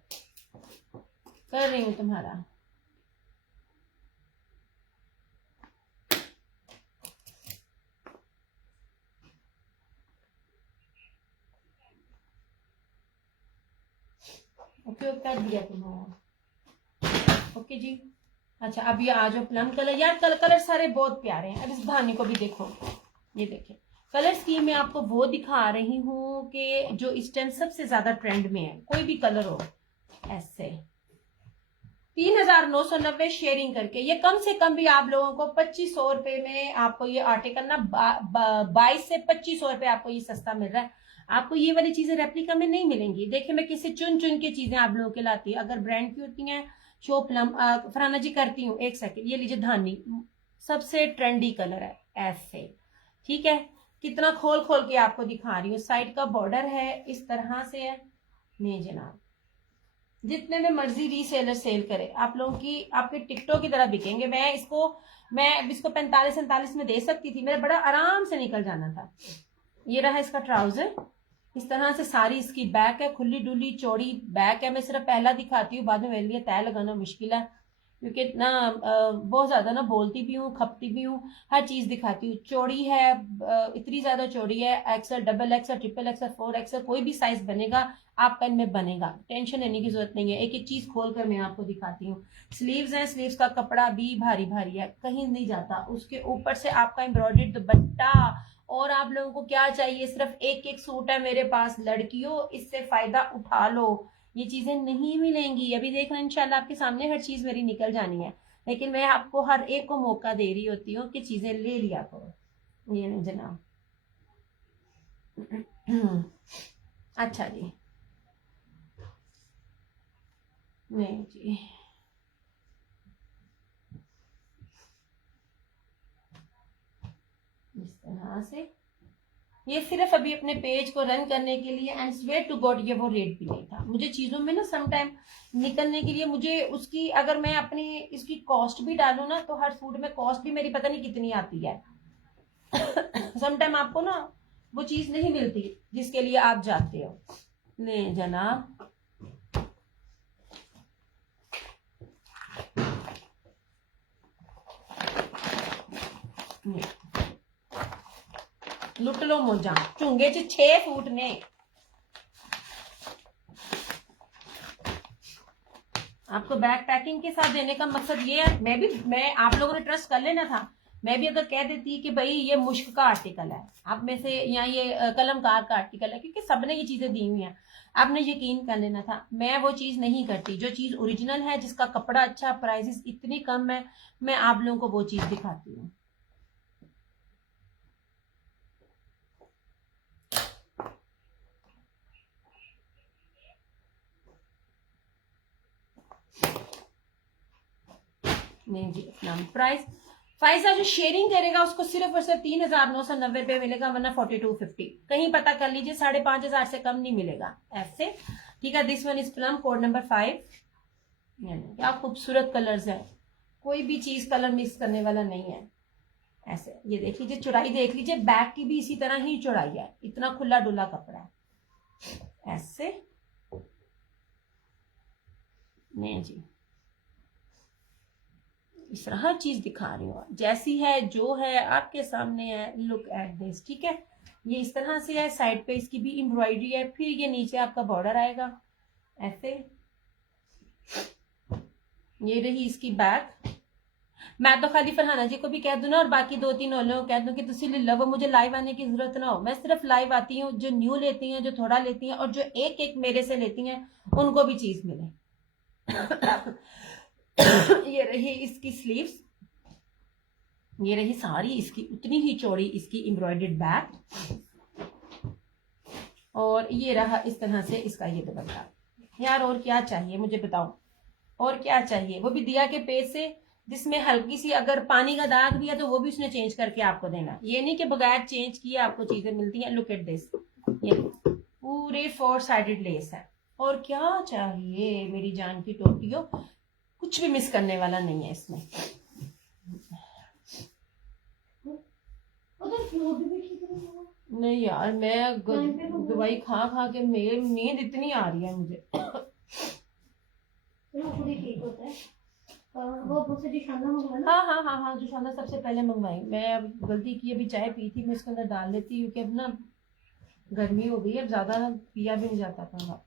कर रही हूँ तुम्हारा। ओके कर दिया तुम्हारा, ओके जी। अच्छा अब ये आ जाओ प्लम कलर। यार कलर सारे बहुत प्यारे हैं। अब इस धानी को भी देखो, ये देखे कलर स्कीम में आपको वो दिखा रही हूँ कि जो इस टाइम सबसे ज्यादा ट्रेंड में है। कोई भी कलर हो ऐसे 3990 शेयरिंग करके, ये कम से कम भी आप लोगों को 2500 रुपए में आपको ये आर्टिकल ना 22 से 2500 रुपए आपको ये सस्ता मिल रहा है। आपको ये वाली चीजें रेप्लिका में नहीं मिलेंगी। देखिए मैं किसी चुन के चीजें आप लोगों के लाती हूँ। अगर ब्रांड की होती हैं शो प्लम, फराना जी करती हूँ, एक सेकेंड, ये लीजिए धानी, सबसे ट्रेंडी कलर है ऐसे, ठीक है। कितना खोल के आपको दिखा रही हूँ। साइड का बॉर्डर है इस तरह से है। नहीं जनाब, जितने में मर्जी रीसेलर सेल करे, आप लोगों की आपके टिकटों की तरह बिकेंगे। मैं इसको 45-47 में दे सकती थी, मेरा बड़ा आराम से निकल जाना था। ये रहा इसका ट्राउजर, इस तरह से सारी इसकी बैक है, खुली डुली चौड़ी बैक है। मैं सिर्फ पहला दिखाती हूँ, बाद में मेरे लिए तय लगाना मुश्किल है। क्योंकि ना बहुत ज्यादा ना बोलती भी हूँ, खपती भी हूँ, हर चीज दिखाती हूँ। चौड़ी है, इतनी ज्यादा चौड़ी है, axle, double axle, triple axle, 4 axle, कोई भी साइज बनेगा आपका इनमें बनेगा, टेंशन लेने की जरूरत नहीं है। एक एक चीज खोल कर मैं आपको दिखाती हूँ। स्लीव्स हैं, स्लीव्स का कपड़ा भी भारी भारी है, कहीं नहीं जाता। उसके ऊपर से आपका एम्ब्रॉयडर्ड दुपट्टा। और आप लोगों को क्या चाहिए, सिर्फ एक एक सूट है मेरे पास, लड़कियों इससे फायदा उठा लो। ये चीजें नहीं मिलेंगी, अभी देखना इंशाल्लाह आपके सामने हर चीज मेरी निकल जानी है, लेकिन मैं आपको हर एक को मौका दे रही होती हूँ कि चीजें ले लिया करो। ये नहीं जनाब। अच्छा जी, नहीं जी, इस तरह से। ये सिर्फ अभी अपने पेज को रन करने के लिए, एंड स्वेयर टू गॉड ये वो रेट भी नहीं था। मुझे चीजों में ना सम टाइम निकलने के लिए, मुझे उसकी अगर मैं अपनी इसकी कॉस्ट भी डालू ना, तो हर सूट में कॉस्ट भी मेरी पता नहीं कितनी आती है। सम टाइम आपको ना वो चीज नहीं मिलती जिसके लिए आप जाते हो। ले जनाब, लुट लो मोजा, चुंगे च 6 सूट ने। आपको बैग पैकिंग के साथ देने का मकसद ये है, मैं आप लोगों ने ट्रस्ट कर लेना था। मैं भी अगर कह देती कि भाई ये मुश्क का आर्टिकल है, आप में से, या ये कलमकार का आर्टिकल है, क्योंकि सबने ये चीजें दी हुई हैं, आपने यकीन कर लेना था। मैं वो चीज नहीं करती, जो चीज ओरिजिनल है, जिसका कपड़ा अच्छा, प्राइसेस इतनी कम है, मैं आप लोगों को वो चीज दिखाती हूँ। नहीं जी, अपना प्राइस, फाइजा जो शेयरिंग करेगा उसको सिर्फ और सिर्फ 3,990 मिलेगा, वरना 4250। कहीं पता कर लीजिए, 5,500 से कम नहीं मिलेगा ऐसे। ठीक है, this one is plum, code number 5। क्या खूबसूरत कलर्स है, कोई भी चीज कलर मिक्स करने वाला नहीं है। ऐसे ये देख लीजिए, चौड़ाई देख लीजिए, बैक की भी इसी तरह ही चौड़ाई है, इतना खुला डुला कपड़ा है ऐसे। नहीं जी, इस तरह हर चीज दिखा रही हूँ, जैसी है जो है आपके सामने है। लुक एट दिस, ठीक है, ये इस तरह से है। साइड पे इसकी भी एम्ब्रॉयडरी है, फिर ये नीचे आपका बॉर्डर आएगा ऐसे। ये रही इसकी बैक। मैं तो खाली फरहाना जी को भी कह दूं ना, और बाकी 2-3 और लोगों को कह दूं कि तुसी ले लो, मुझे लाइव आने की जरूरत ना हो। मैं सिर्फ लाइव आती हूँ, जो न्यू लेती हैं, जो थोड़ा लेती हैं, और जो एक एक मेरे से लेती हैं, उनको भी चीज मिले। ये रही इसकी स्लीव्स, ये रही सारी इसकी उतनी ही चौड़ी इसकी एम्ब्रॉयडर्ड बैक, और ये रहा इस तरह से इसका ये दुपट्टा। यार और क्या चाहिए मुझे बताओ, और क्या चाहिए? वो भी दिया के पेज से, जिसमें हल्की सी अगर पानी का दाग भी है तो वो भी उसने चेंज करके आपको देना। ये नहीं कि बगैर चेंज किए आपको चीजें मिलती हैं। लुक एट दिस, ये पूरे 4 साइडेड लेस है। और क्या चाहिए मेरी जान की टोटियों, कुछ भी मिस करने वाला नहीं है इसमें। नहीं यार, मैं दवाई खा खा के मेरी नींद इतनी आ रही है मुझे। हाँ हाँ हाँ हाँ, जोशाना सबसे पहले मंगवाई। मैं गलती की, अभी चाय पी थी, मैं इसके अंदर डाल लेती, क्योंकि अब ना गर्मी हो गई, अब ज्यादा पिया भी नहीं जाता था।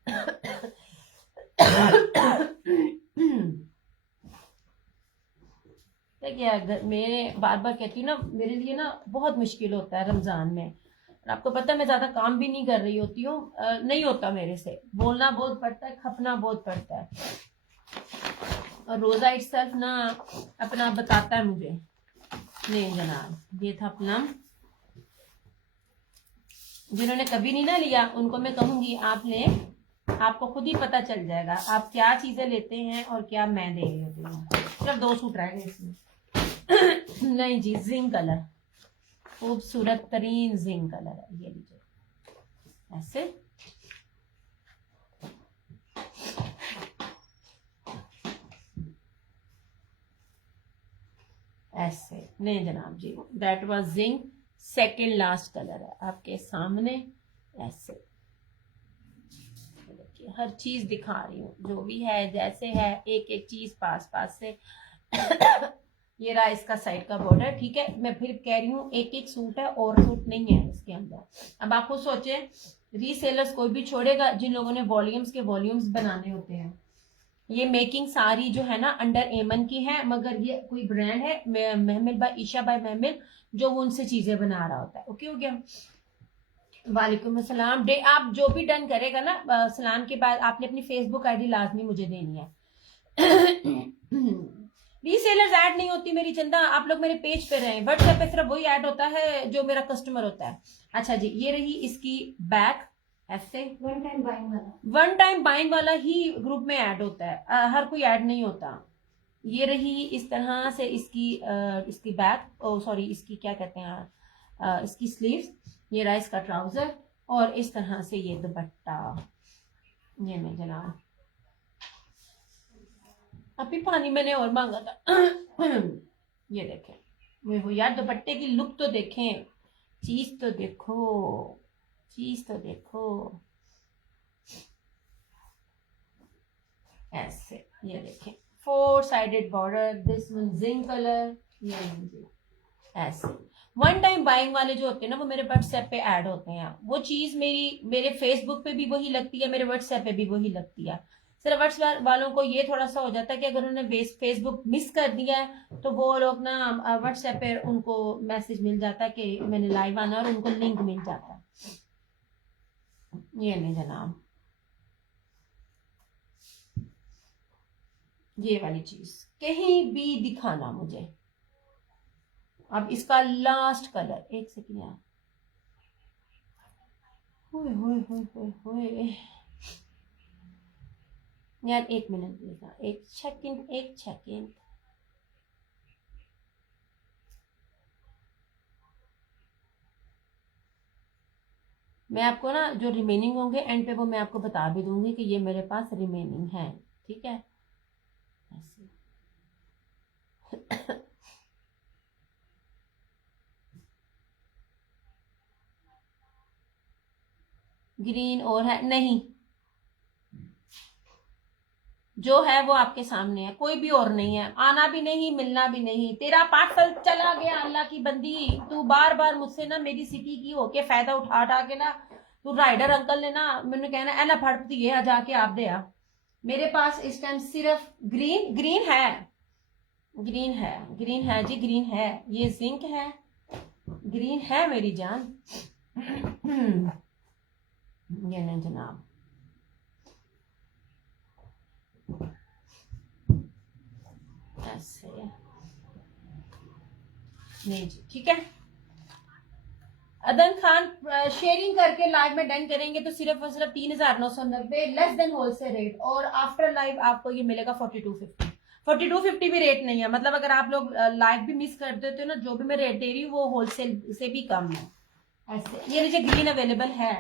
क्या मैं बार बार कहती हूँ ना, मेरे लिए ना बहुत मुश्किल होता है रमजान में। और आपको पता है मैं ज्यादा काम भी नहीं कर रही होती हूँ, नहीं होता मेरे से, बोलना बहुत पड़ता है, खपना बहुत पड़ता है, और रोजा इटसेल्फ ना अपना बताता है मुझे। नहीं जनाब, ये था प्लम। जिन्होंने कभी नहीं ना लिया उनको मैं कहूंगी आप लें, आपको खुद ही पता चल जाएगा आप क्या चीजें लेते हैं और क्या मैं दे रही होती हूँ। सिर्फ 2 सूट रह गए इसमें। नहीं जी, जिंक कलर, खूबसूरत तरीन जिंक कलर है, ये लीजिए ऐसे। ऐसे नहीं जनाब जी, that was zinc, second last colour है आपके सामने ऐसे। देखिए हर चीज दिखा रही हूँ, जो भी है जैसे है, एक एक चीज पास पास से। ये रहा इसका साइड का बॉर्डर, ठीक है। मैं फिर कह रही हूँ एक एक सूट है और सूट नहीं है इसके अंदर। अब आप खुद सोचे, रीसेलर्स कोई भी छोड़ेगा जिन लोगों ने वॉल्यूम्स के वॉल्यूम्स बनाने होते हैं। ये मेकिंग सारी जो है ना अंडर एमन की है, मगर ये कोई ब्रांड है महमिल बाय ईशा बाय महमिल, जो वो उनसे चीजें बना रहा होता है। ओके हो गया। वालेकुम अस्सलाम। डे आप जो भी डन करेगा ना, सलाम के बाद आपने अपनी फेसबुक आईडी लाजमी मुझे देनी है। रीसेलर्स ऐड नहीं होती मेरी चंदा, आप लोग मेरे पेज पे रहे, व्हाट्सएप पे सिर्फ वही ऐड होता है जो मेरा कस्टमर होता है। अच्छा जी, ये रही इसकी बैक, ऐसे वन टाइम बाइंग वाला ही ग्रुप में ऐड होता है, हर कोई ऐड नहीं होता। ये रही इस तरह से इसकी बैक, ओ सॉरी इसकी क्या कहते हैं, इसकी स्लीव्स। ये रहा इसका ट्राउजर और इस तरह से ये दुपट्टा। ये मैं जनाब अभी पानी मैंने और मांगा था। ये देखें, वे हो यार, दुपट्टे की लुक तो देखें, चीज तो देखो, चीज तो देखो। ऐसे ये देखें, 4 sided border, this one zinc colour. ये ऐसे वन टाइम बाइंग वाले जो होते हैं ना, वो मेरे व्हाट्सएप पे ऐड होते हैं। वो चीज मेरे फेसबुक पे भी वही लगती है, मेरे व्हाट्सएप पे भी वही लगती है। सिर्फ व्हाट्सएप वालों को ये थोड़ा सा हो जाता है कि अगर उन्होंने फेसबुक मिस कर दिया है तो वो लोग ना व्हाट्सएप पे उनको मैसेज मिल जाता है कि मैंने लाइव आना, और उनको लिंक मिल जाता है। ये नहीं जनाब, ये वाली चीज कहीं भी दिखाना मुझे। अब इसका लास्ट कलर, एक सेकेंड यार, होए होए होए होए होए यार, 1 मिनट देगा, एक सेकेंड, एक सेकेंड। मैं आपको ना जो रिमेनिंग होंगे एंड पे वो मैं आपको बता भी दूंगी कि ये मेरे पास रिमेनिंग है, ठीक है। ऐसे ग्रीन और है नहीं, जो है वो आपके सामने है, कोई भी और नहीं है, आना भी नहीं, मिलना भी नहीं। तेरा पार्सल चला गया, अल्लाह की बंदी। तू बार बार मुझसे ना मेरी सिटी की होके फायदा उठा उठा के ना, तू राइडर अंकल ने ना मैंने कहना एला फड़ती है जाके आप दे आ। मेरे पास इस टाइम सिर्फ ग्रीन ग्रीन है, ग्रीन है, ग्रीन है जी, ग्रीन है। ये जिंक है, ग्रीन है मेरी जान। ये नहीं जनाब, ऐसे नहीं जी, ठीक है। अदन खान शेयरिंग करके लाइव में डन करेंगे तो सिर्फ और सिर्फ 3990 लेस देन होलसेल रेट, और आफ्टर लाइव आपको ये मिलेगा 4250। 4250 भी रेट नहीं है, मतलब अगर आप लोग लाइव भी मिस कर देते हो ना, जो भी मैं रेट दे रही हूँ वो होलसेल से भी कम है। ऐसे ये लीजिए, ग्रीन अवेलेबल है,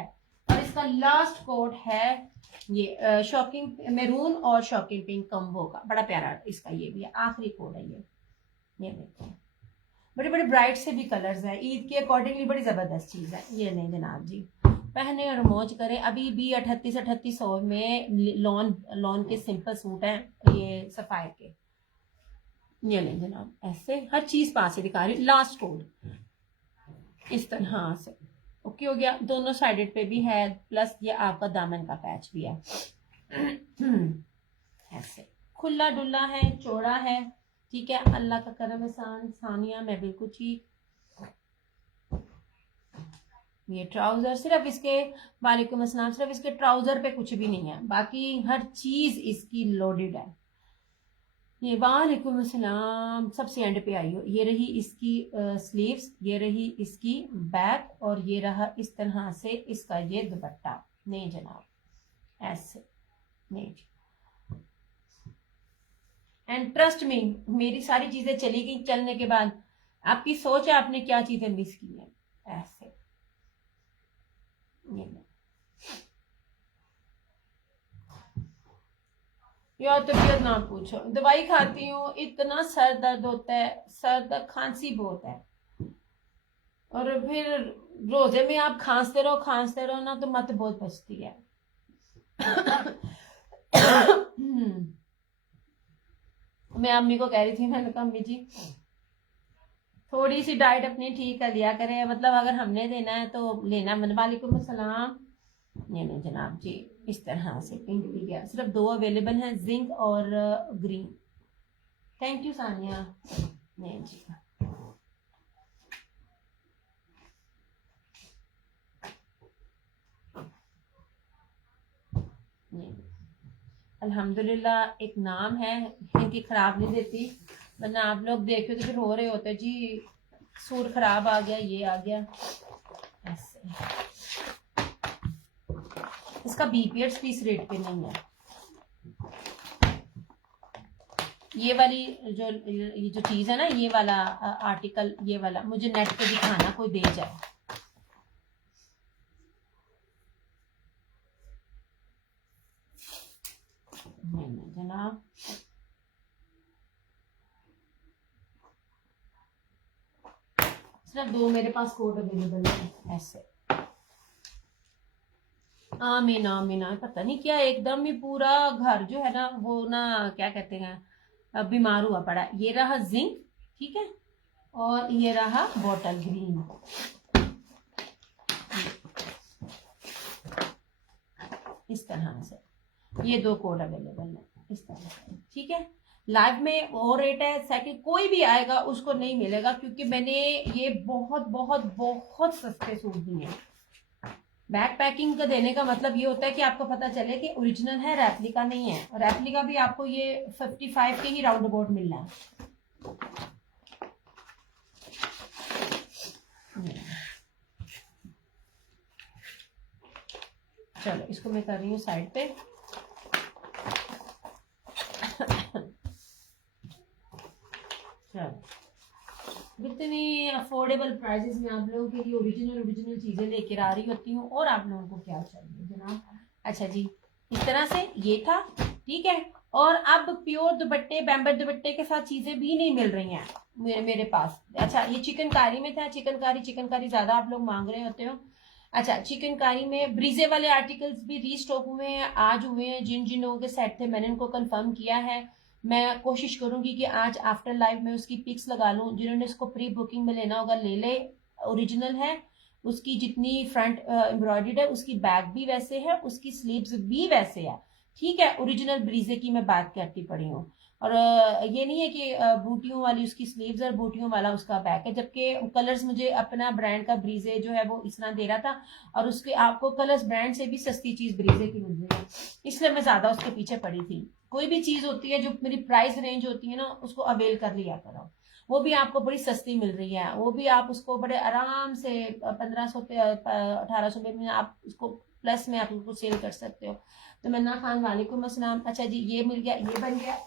और इसका लास्ट कोड है ये शॉकिंग मेरून और शॉकिंग पिंक कम्बो का, बड़ा प्यारा इसका ये भी है, आखिरी कोड है ये देखिए, बड़े बड़े ब्राइट से भी कलर्स है, ईद के अकॉर्डिंगली बड़ी जबरदस्त चीज है। ये नहीं जनाब जी, पहने और मौज करें। अभी भी 3800 में लॉन लॉन के सिंपल सूट हैं, ये सफायर के। ये नहीं जनाब, ऐसे हर चीज पास से दिखा रही हूँ। लास्ट कोड इस तरह से ओके हो गया, दोनों साइडेड पे भी है, प्लस ये आपका दामन का पैच भी है। ऐसे खुला डुल्ला है, चौड़ा है, ठीक है। अल्लाह का करम एहसान, सानिया मैं बिल्कुल ठीक। ये ट्राउजर सिर्फ इसके, वालेकुम अस्सलाम, सिर्फ इसके ट्राउजर पे कुछ भी नहीं है, बाकी हर चीज इसकी लोडेड है। ये वालेकुम अस्सलाम, सबसे एंड पे आई हो। ये रही इसकी स्लीव्स, ये रही इसकी बैक, और ये रहा इस तरह से इसका ये दुपट्टा। नहीं जनाब, ऐसे नहीं। एंड ट्रस्ट मी, मेरी सारी चीजें चली गई, चलने के बाद आपकी सोच है आपने क्या चीजें मिस की हैं। ऐसे ये यार, तबीयत ना पूछो, दवाई खाती हूँ, इतना सर दर्द होता है, सर दर्द, खांसी बहुत है, और फिर रोजे में आप खांसते रहो ना तो मत बहुत बचती है। मैं अम्मी को कह रही थी, मैंने कहा अम्मी जी थोड़ी सी डाइट अपनी ठीक कर लिया करें, मतलब अगर हमने देना है तो लेना। मन वालेकुम अस्सलाम। नहीं नहीं जनाब जी, इस तरह से पिंक भी गया, सिर्फ 2 अवेलेबल हैं, जिंक और ग्रीन। Thank you Sania. नहीं जी नहीं, अल्हम्दुलिल्लाह एक नाम है इनकी, खराब नहीं देती, वरना आप लोग देखो तो फिर हो रहे होते जी सूर खराब आ गया, ये आ गया ऐसे। इसका बीपीएड्स भी इस रेट पे नहीं है। ये वाली जो चीज है ना, ये वाला आर्टिकल, ये वाला मुझे नेट पे दिखाना, कोई दे जाए। नहीं जनाब, सिर्फ 2 मेरे पास कोड अवेलेबल है ऐसे। आमीन आमीन। पता नहीं क्या एकदम ही पूरा घर जो है ना वो ना क्या कहते हैं बीमार हुआ पड़ा। ये रहा जिंक, ठीक है, और ये रहा बॉटल ग्रीन। इस तरह से ये 2 कोड अवेलेबल है इस तरह से, ठीक है। लाइव में वो रेट है, सेकंड कोई भी आएगा उसको नहीं मिलेगा, क्योंकि मैंने ये बहुत बहुत बहुत सस्ते सूट दिए। बैक पैकिंग का देने का मतलब ये होता है कि आपको पता चले कि ओरिजिनल है, रेप्लिका नहीं है। और रेप्लिका भी आपको ये 55 के ही राउंड अबाउट मिल रहा है। चलो इसको मैं कर रही हूँ साइड पे। चलो इतनी अफोर्डेबल प्राइसेस में आप लोगों के लिए ओरिजिनल चीजें लेकर आ रही होती हूँ, और आप लोगों को क्या चाहिए जनाब। अच्छा जी, इस तरह से ये था, ठीक है। और अब प्योर दुपट्टे, बैम्बर दुपट्टे के साथ चीजें भी नहीं मिल रही हैं मेरे पास। अच्छा ये चिकनकारी में था, चिकनकारी ज्यादा आप लोग मांग रहे होते हो। अच्छा चिकनकारी में ब्रीजे वाले आर्टिकल्स भी रीस्टॉक हुए हैं, आज हुए हैं। जिन जिन लोगों के सेट थे मैंने उनको कंफर्म किया है। मैं कोशिश करूंगी कि आज आफ्टर लाइव में उसकी पिक्स लगा लूं। जिन्होंने इसको प्री बुकिंग में लेना होगा ले ले, ओरिजिनल है। उसकी जितनी फ्रंट एम्ब्रॉयडर्ड है, उसकी बैक भी वैसे है, उसकी स्लीव्स भी वैसे है, ठीक है। ओरिजिनल ब्रीजे की मैं बात करती पड़ी हूँ। और ये नहीं है कि बूटियों वाली उसकी स्लीव्स और बूटियों वाला उसका बैक है, जबकि कलर्स मुझे अपना ब्रांड का ब्रीजे जो है वो इस तरह दे रहा था, और उसके आपको कलर्स ब्रांड से भी सस्ती चीज ब्रीजे की मिल रही है, इसलिए मैं ज्यादा उसके पीछे पड़ी थी। कोई भी चीज होती है जो मेरी प्राइस रेंज होती है ना, उसको अवेल कर लिया करो। वो भी आपको बड़ी सस्ती मिल रही है, वो भी आप उसको बड़े आराम से 1500 1800 में आप उसको प्लस में आप उसको सेल कर सकते हो। तो मन्ना खान वालेकुम अस्सलाम। अच्छा जी ये मिल गया, ये बन गया।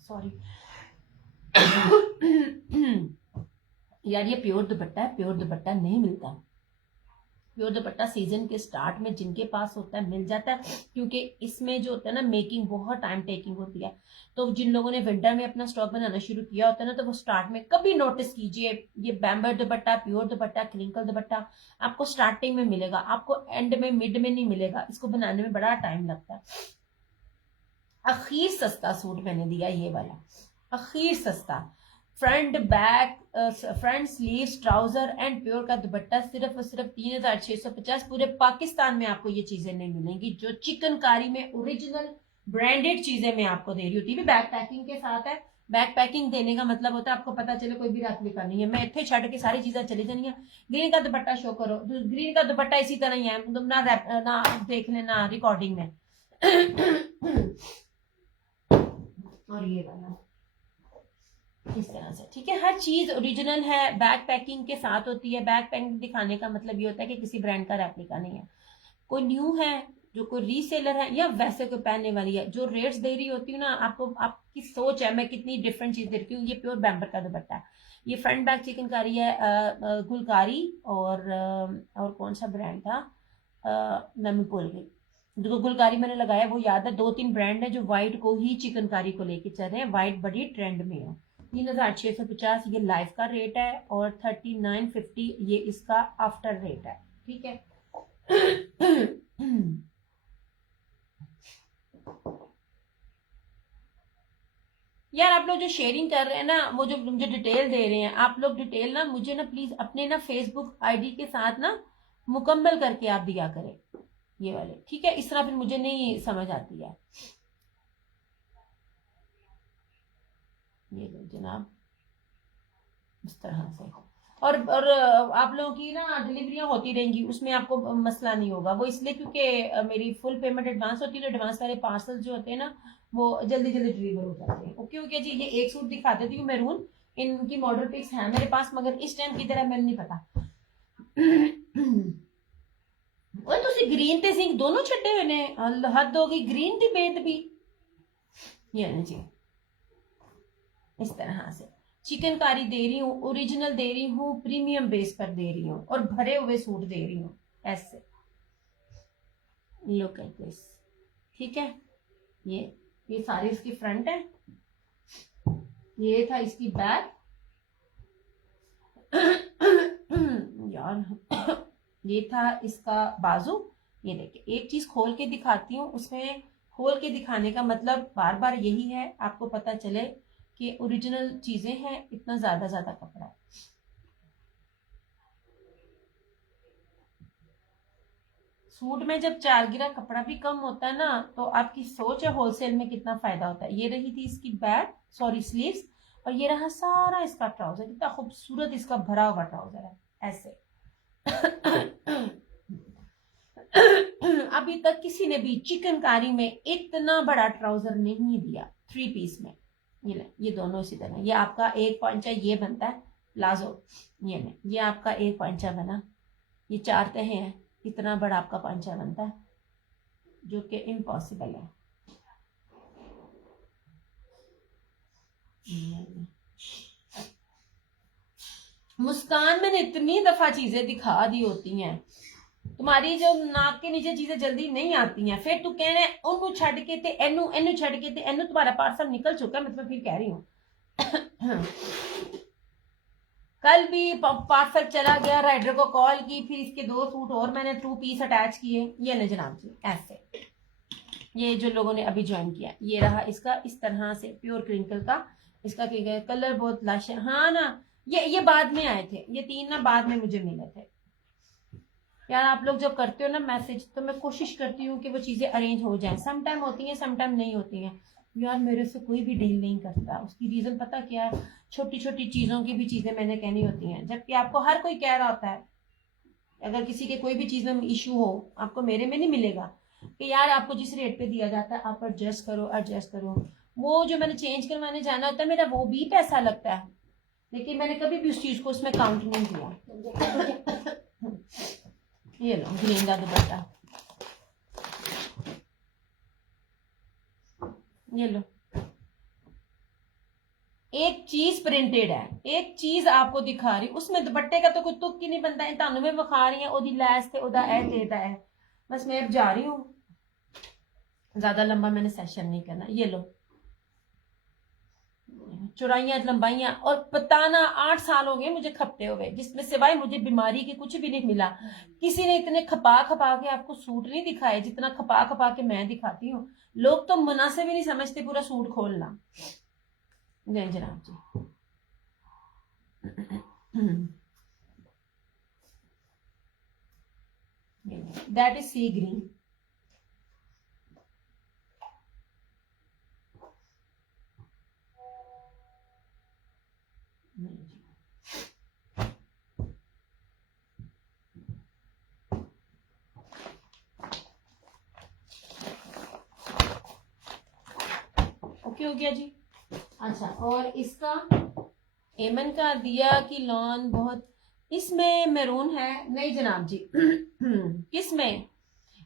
सॉरी यार, ये प्योर दुपट्टा है, प्योर दुपट्टा नहीं मिलता। प्योर दुपट्टा सीजन के स्टार्ट में जिनके पास होता है मिल जाता है, क्योंकि इसमें जो होता है ना मेकिंग बहुत टाइम टेकिंग होती है। तो जिन लोगों ने विंटर में अपना स्टॉक बनाना शुरू किया होता है ना, तो वो स्टार्ट में कभी नोटिस कीजिए, ये बैम्बर दुपट्टा, प्योर दुपट्टा, क्रिंकल दुपट्टा आपको स्टार्टिंग में मिलेगा, आपको एंड में मिड में नहीं मिलेगा। इसको बनाने में बड़ा टाइम लगता है। अखीर सस्ता सूट मैंने दिया ये वाला, अखीर सस्ता। Front back, front sleeves, trouser and pure का दुपट्टा सिर्फ और सिर्फ 3650। पूरे पाकिस्तान में आपको ये चीजें नहीं मिलेंगी जो चिकनकारी में ओरिजिनल ब्रांडेड चीजें मैं आपको दे रही होती है। बैक पैकिंग के साथ है। बैक पैकिंग देने का मतलब होता है आपको पता चले कोई भी रेप्लिका नहीं है। मैं इतने छड़ के सारी चीजें चली जानी है। ग्रीन का दुपट्टा शो करो, ग्रीन का दुपट्टा इसी तरह ही है, तुम ना देख लेना रिकॉर्डिंग में। और ये वाला इस तरह से, ठीक है। हर चीज ओरिजिनल है, बैक पैकिंग के साथ होती है। बैक पैकिंग दिखाने का मतलब ये होता है कि किसी ब्रांड का रेप्लिका नहीं है। कोई न्यू है, जो कोई रीसेलर है, या वैसे कोई पहनने वाली है, जो रेट्स दे रही होती हूँ ना आपको, आपकी सोच है मैं कितनी डिफरेंट चीज दे रही हूँ। ये प्योर बैम्बर का दुपट्टा है, ये फ्रंट बैक चिकनकारी है, गुलकारी और कौन सा ब्रांड था मैं भूल गई। जो गुलकारी मैंने लगाया वो याद है। 2-3 ब्रांड है जो व्हाइट को ही चिकनकारी को लेके चल रहे हैं, व्हाइट बड़ी ट्रेंड में है। 3650 ये लाइव का रेट है, और 3950 ये इसका आफ्टर रेट है। ठीक है। यार आप लोग जो शेयरिंग कर रहे हैं ना, वो जो मुझे डिटेल दे रहे हैं, आप लोग डिटेल ना मुझे ना प्लीज अपने ना फेसबुक आईडी के साथ ना मुकम्मल करके आप दिया करें, ये वाले, ठीक है। इस तरह फिर मुझे नहीं समझ आती है। ये लो जनाब, इस तरह से। और आप लोगों की ना डिलीवरियां होती रहेंगी, उसमें आपको मसला नहीं होगा। वो इसलिए क्योंकि मेरी फुल पेमेंट एडवांस होती है, तो एडवांस वाले पार्सल जो होते हैं ना वो जल्दी जल्दी डिलीवर हो जाते हैं। ओके ओके जी। ये एक सूट दिखा देती हूँ मैरून, इनकी मॉडल पिक्स है मेरे पास, मगर इस टाइम की तरह मैंने नहीं पता। और तुसी ग्रीन ते सिंह दोनों छट्टे हुए ने, हद हो गई, ग्रीन दी बेत भी। ये ना जी, इस तरह से चिकनकारी दे रही हूँ, ओरिजिनल दे रही हूँ, प्रीमियम बेस पर दे रही हूँ, और भरे हुए सूट दे रही हूँ ऐसे। लुक एट दिस, ठीक है। ये सारे इसकी फ्रंट है, ये था इसकी बैक। यार ये था इसका बाजू। ये देखिए, एक चीज खोल के दिखाती हूँ, उसमें खोल के दिखाने का मतलब बार बार यही है, आपको पता चले कि ओरिजिनल चीजें हैं, इतना ज्यादा कपड़ा है। सूट में जब 4 गिरा कपड़ा भी कम होता है ना, तो आपकी सोच है होलसेल में कितना फायदा होता है। ये रही थी इसकी बैक, सॉरी स्लीव्स, और ये रहा सारा इसका ट्राउजर। कितना खूबसूरत इसका भरा हुआ ट्राउजर है ऐसे। अभी तक किसी ने भी चिकनकारी में इतना बड़ा ट्राउजर नहीं दिया 3 पीस में। ये दोनों इसी तरह। ये आपका एक पंचा ये बनता है प्लाजो, ये आपका एक पंचा बना, ये 4 तह हैं, इतना बड़ा आपका पंचा बनता है, जो कि इम्पॉसिबल है। मुस्कान, मैंने इतनी दफा चीजें दिखा दी होती हैं, तुम्हारी जो नाक के नीचे चीजें जल्दी नहीं आती हैं, फिर तू कहने ओनू छड़ के ते एनू एनू छड़ के ते एनू, तुम्हारा पार्सल निकल चुका है, मतलब फिर कह रही हूँ। कल भी पार्सल चला गया, राइडर को कॉल की, फिर इसके 2 सूट और मैंने 2 पीस अटैच किए। ये ले जनाब जी ऐसे। ये जो लोगों ने अभी ज्वाइन किया, ये रहा इसका इस तरह से प्योर क्रिंकल का। इसका कलर बहुत लश है, हाँ ना। ये बाद में आए थे, ये 3 ना बाद में मुझे मिले थे। यार आप लोग जब करते हो ना मैसेज, तो मैं कोशिश करती हूँ कि वो चीजें अरेंज हो जाएं। सम टाइम होती हैं, सम टाइम नहीं होती हैं। यार मेरे से कोई भी डील नहीं करता, उसकी रीजन पता क्या है? छोटी छोटी चीजों की भी चीजें मैंने कहनी होती हैं, जबकि आपको हर कोई कह रहा होता है। अगर किसी के कोई भी चीज में इशू हो, आपको मेरे में नहीं मिलेगा कि यार आपको जिस रेट पे दिया जाता है आप एडजस्ट करो एडजस्ट करो। वो जो मैंने चेंज करवाने जाना होता है, मेरा वो भी पैसा लगता है, लेकिन मैंने कभी भी उस चीज को उसमें काउंट नहीं किया। ये लो ग्रीन का दुपट्टा, ये लो। एक चीज प्रिंटेड है, एक चीज आपको दिखा रही, उसमें दुपट्टे का तो कोई तुक ही नहीं बनता है। तानू में विखा रही है ओदी लैस ते ओदा ए देता है। बस मैं अब जा रही हूँ, ज्यादा लंबा मैंने सेशन नहीं करना। ये लो चौड़ाइयां लंबाइयां, और बताना 8 साल हो गए मुझे खपते हुए, जिसमें सिवाय मुझे बीमारी के कुछ भी नहीं मिला। किसी ने इतने खपा खपा के आपको सूट नहीं दिखाए जितना खपा खपा के मैं दिखाती हूँ। लोग तो मुनासिब भी नहीं समझते पूरा सूट खोलना। जय जनाब जी। That is sea green. Okay हो गया जी। अच्छा, और इसका एमन का दिया कि लॉन बहुत, इसमें मैरून है नहीं जनाब जी। किसमें?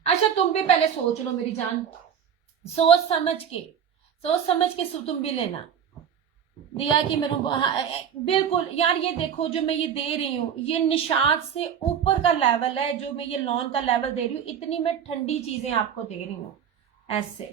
अच्छा तुम भी पहले सोच लो मेरी जान, सोच समझ के तुम भी लेना। दिया कि मैरून, हाँ, बिल्कुल यार। ये देखो जो मैं ये दे रही हूँ, ये निशात से ऊपर का लेवल है, जो मैं ये लॉन का लेवल दे रही हूँ, इतनी मैं ठंडी चीजें आपको दे रही हूँ ऐसे।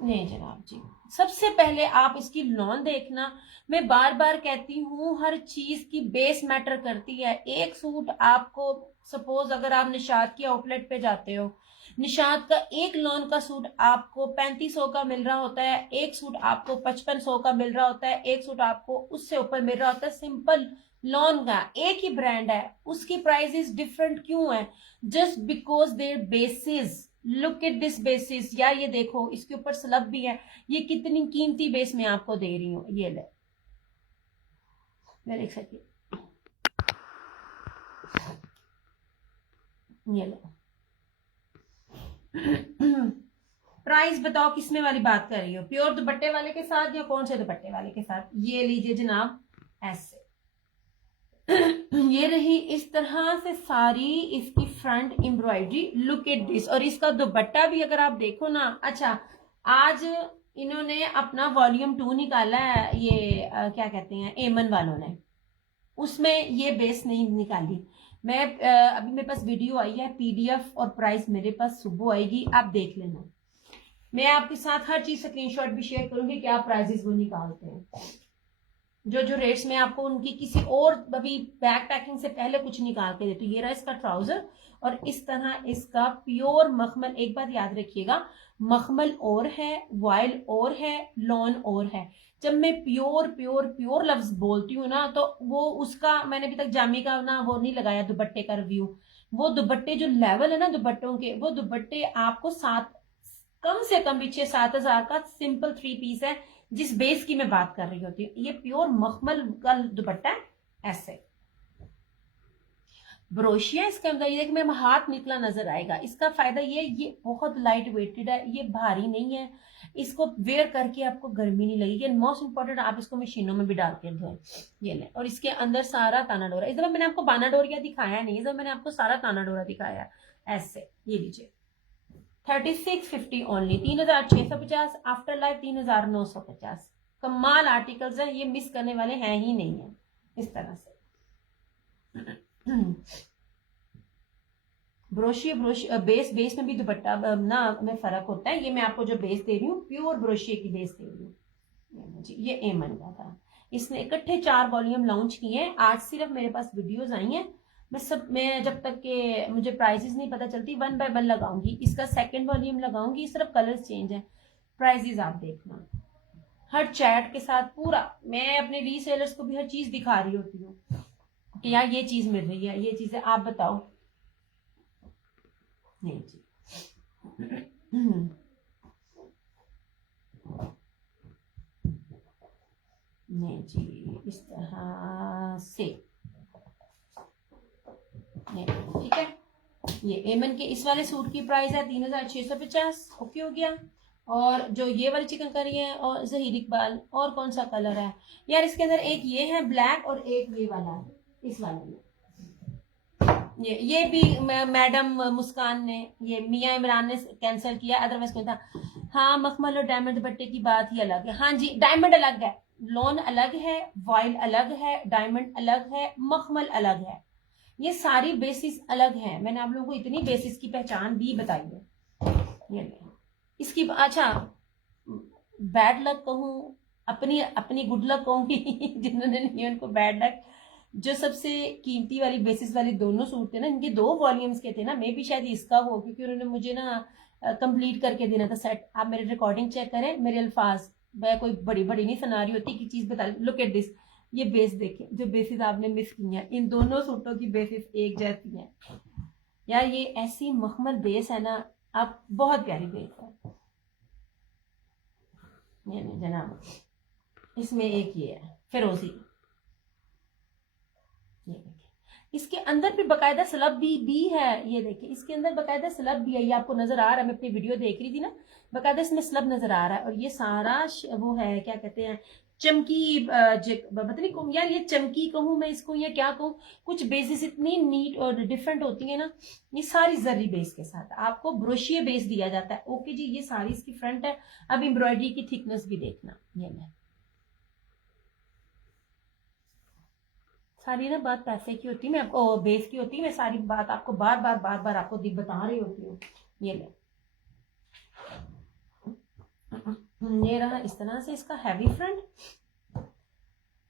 नहीं जनाब जी, सबसे पहले आप इसकी लॉन देखना। मैं बार बार कहती हूँ हर चीज की बेस मैटर करती है। एक सूट आपको, सपोज अगर आप निशात की आउटलेट पे जाते हो, निशात का एक लॉन का सूट आपको 3500 का मिल रहा होता है, एक सूट आपको 5500 का मिल रहा होता है, एक सूट आपको उससे ऊपर मिल रहा होता है। सिंपल लॉन का एक ही ब्रांड है, उसकी प्राइसेस डिफरेंट क्यों है? Just because their basis. Look at this basis यार, ये देखो इसके ऊपर स्लब भी है। ये कितनी कीमती बेस मैं आपको दे रही हूँ। ये ले, देख सकती, ये ले। प्राइस बताओ किसमें वाली बात कर रही हो, प्योर दुपट्टे वाले के साथ या कौन से दुपट्टे वाले के साथ? ये लीजिए जनाब, ऐसे ये रही इस तरह से सारी इसकी front embroidery. Look at this. और इसका दुपट्टा भी अगर आप देखो ना, अच्छा आज इन्होंने अपना वॉल्यूम 2 निकाला है, ये क्या कहते हैं एमन वालों ने, उसमें ये बेस नहीं निकाली। मैं अभी मेरे पास वीडियो आई है, पीडीएफ और प्राइस मेरे पास सुबह आएगी, आप देख लेना। मैं आपके साथ हर चीज स्क्रीनशॉट भी शेयर करूंगी, क्या प्राइजेस वो निकालते हैं। जो जो रेट्स में आपको उनकी किसी और अभी बैक पैकिंग से पहले कुछ निकाल के देती। ये रहा इसका ट्राउजर, और इस तरह इसका प्योर मखमल। एक बात याद रखिएगा, मखमल और है, वॉयल और है, लॉन और है। जब मैं प्योर प्योर प्योर लफ्ज बोलती हूँ ना, तो वो उसका मैंने अभी तक जामी का ना वो नहीं लगाया दुपट्टे का रिव्यू। वो दुपट्टे जो लेवल है ना दुपट्टों के, वो दुपट्टे आपको कम से कम भी 6-7 हजार का सिंपल 3 पीस है, जिस बेस की मैं बात कर रही होती हूँ। ये प्योर मखमल का दुपट्टा है, ऐसे ब्रोशिया इसके अंदर। ये देखिए मेरा हाथ निकला नजर आएगा। इसका फायदा ये बहुत लाइट वेटेड है, ये भारी नहीं है, इसको वेयर करके आपको गर्मी नहीं लगेगी। एंड मोस्ट इंपॉर्टेंट, आप इसको मशीनों में भी डाल के धोएं। ये ले, और इसके अंदर सारा ताना डोरा। इस दफा मैंने आपको बाना डोरिया दिखाया नहीं, इस दफा मैंने आपको सारा ताना डोरा दिखाया ऐसे। ये लीजिए 3650 ओनली, 3650। After life 3950। कमाल आर्टिकल्स है, ये मिस करने वाले हैं ही नहीं है। इस तरह से ब्रोशिया ब्रोशिया बेस में भी दुपट्टा ना में फर्क होता है। ये मैं आपको जो बेस दे रही हूँ प्योर ब्रोशिया की बेस दे रही हूँ जी। ये एमन का था, इसने इकट्ठे 4 वॉल्यूम लॉन्च किए हैं। आज सिर्फ मेरे पास वीडियोस आई हैं, मैं जब तक के मुझे प्राइसेस नहीं पता चलती 1 बाय 1 लगाऊंगी। इसका सेकंड वॉल्यूम लगाऊंगी, सिर्फ कलर्स चेंज है। प्राइसेस आप देखना हर चैट के साथ पूरा। मैं अपने रीसेलर्स को भी हर चीज दिखा रही होती हूँ कि यार ये चीज मिल रही है, ये चीज है, आप बताओ। नहीं जी नहीं जी, इस तरह से ठीक है। ये एमन के इस वाले सूट की प्राइस है 3650। ओके हो गया। और जो ये वाली चिकनकारी है और जहीर इकबाल, और कौन सा कलर है यार इसके अंदर? एक ये है ब्लैक और एक ये वाला है, इस वाले में। ये भी मैडम मुस्कान ने, ये मियां इमरान ने कैंसिल किया, अदरवाइज क्यों था। हाँ, मखमल और डायमंड दुपट्टे की बात ही अलग है। हाँ जी, डायमंड अलग है, लॉन अलग है, वॉयल अलग है, डायमंड अलग है, मखमल अलग है। ये सारी बेसिस अलग है। मैंने आप लोगों को इतनी बेसिस की पहचान भी बताई है। ये इसकी अच्छा बैड लक कहूँ, अपनी अपनी गुड लक कहूंगी जिन्होंने नहीं उनको बैड लक। जो सबसे कीमती वाली बेसिस वाली दोनों सूट थे ना, इनके 2 वॉल्यूम्स के थे ना, मे भी शायद इसका हो, क्योंकि उन्होंने मुझे ना कंप्लीट करके देना था सेट। आप मेरे रिकॉर्डिंग चेक करें, मेरे अल्फाज, मैं कोई बड़ी बड़ी नहीं सुना रही होती कि चीज बता। लुक एट दिस, ये बेस देखें, जो बेसिस आपने मिस की है, इन दोनों सूटों की बेसिस एक जैसी है यार। ये ऐसी मखमल बेस है ना, आप बहुत प्यारी बेस है। ये जनाब, इसमें एक ये है फिरोजी, ये देखिए इसके अंदर भी बकायदा स्लब भी है। ये देखिए इसके अंदर बकायदा स्लब भी है, ये आपको नजर आ रहा है। मैं अपनी वीडियो देख रही थी ना, बकायदा इसमें स्लब नजर आ रहा है। और ये सारा वो है, क्या कहते हैं, चमकी, पता नहीं कहूँ यार, ये चमकी कहूँ मैं इसको या क्या कहूँ। कुछ बेसिस इतनी नीट और डिफरेंट होती है ना। ये सारी जरी बेस के साथ आपको ब्रोशिया बेस दिया जाता है। ओके जी, ये सारी इसकी फ्रंट है। अब एम्ब्रॉयडरी की थिकनेस भी देखना। ये मैं सारी ना बात पैसे की होती है, मैं आपको बेस की होती है, मैं सारी बात आपको बार बार आपको बता रही होती हूँ। ये ले, ये रहा इस तरह से इसका हैवी फ्रंट।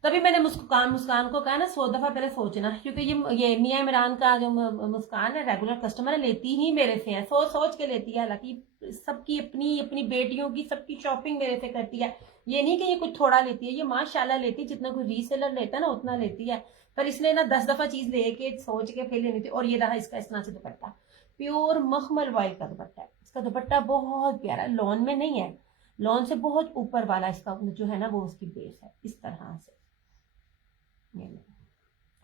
तभी मैंने मुस्कान को कहा ना 100 दफा पहले सोचना, क्योंकि ये मियां इमरान का जो मुस्कान है रेगुलर कस्टमर है, लेती ही मेरे से है, सोच के लेती है। हालांकि सबकी अपनी अपनी बेटियों की सबकी शॉपिंग मेरे से करती है, ये नहीं कि ये कुछ थोड़ा लेती है, ये माशाल्लाह लेती है, जितना कोई रीसेलर लेता है ना उतना लेती है। पर इसने ना 10 दफा चीज लेके सोच के फिर लेनी थी। और ये रहा इसका इस तरह से दुपट्टा, प्योर मखमल वाइट का दुपट्टा है। इसका दुपट्टा बहुत प्यारा, लॉन में नहीं है, लॉन से बहुत ऊपर वाला इसका जो है ना वो उसकी बेस है इस तरह से।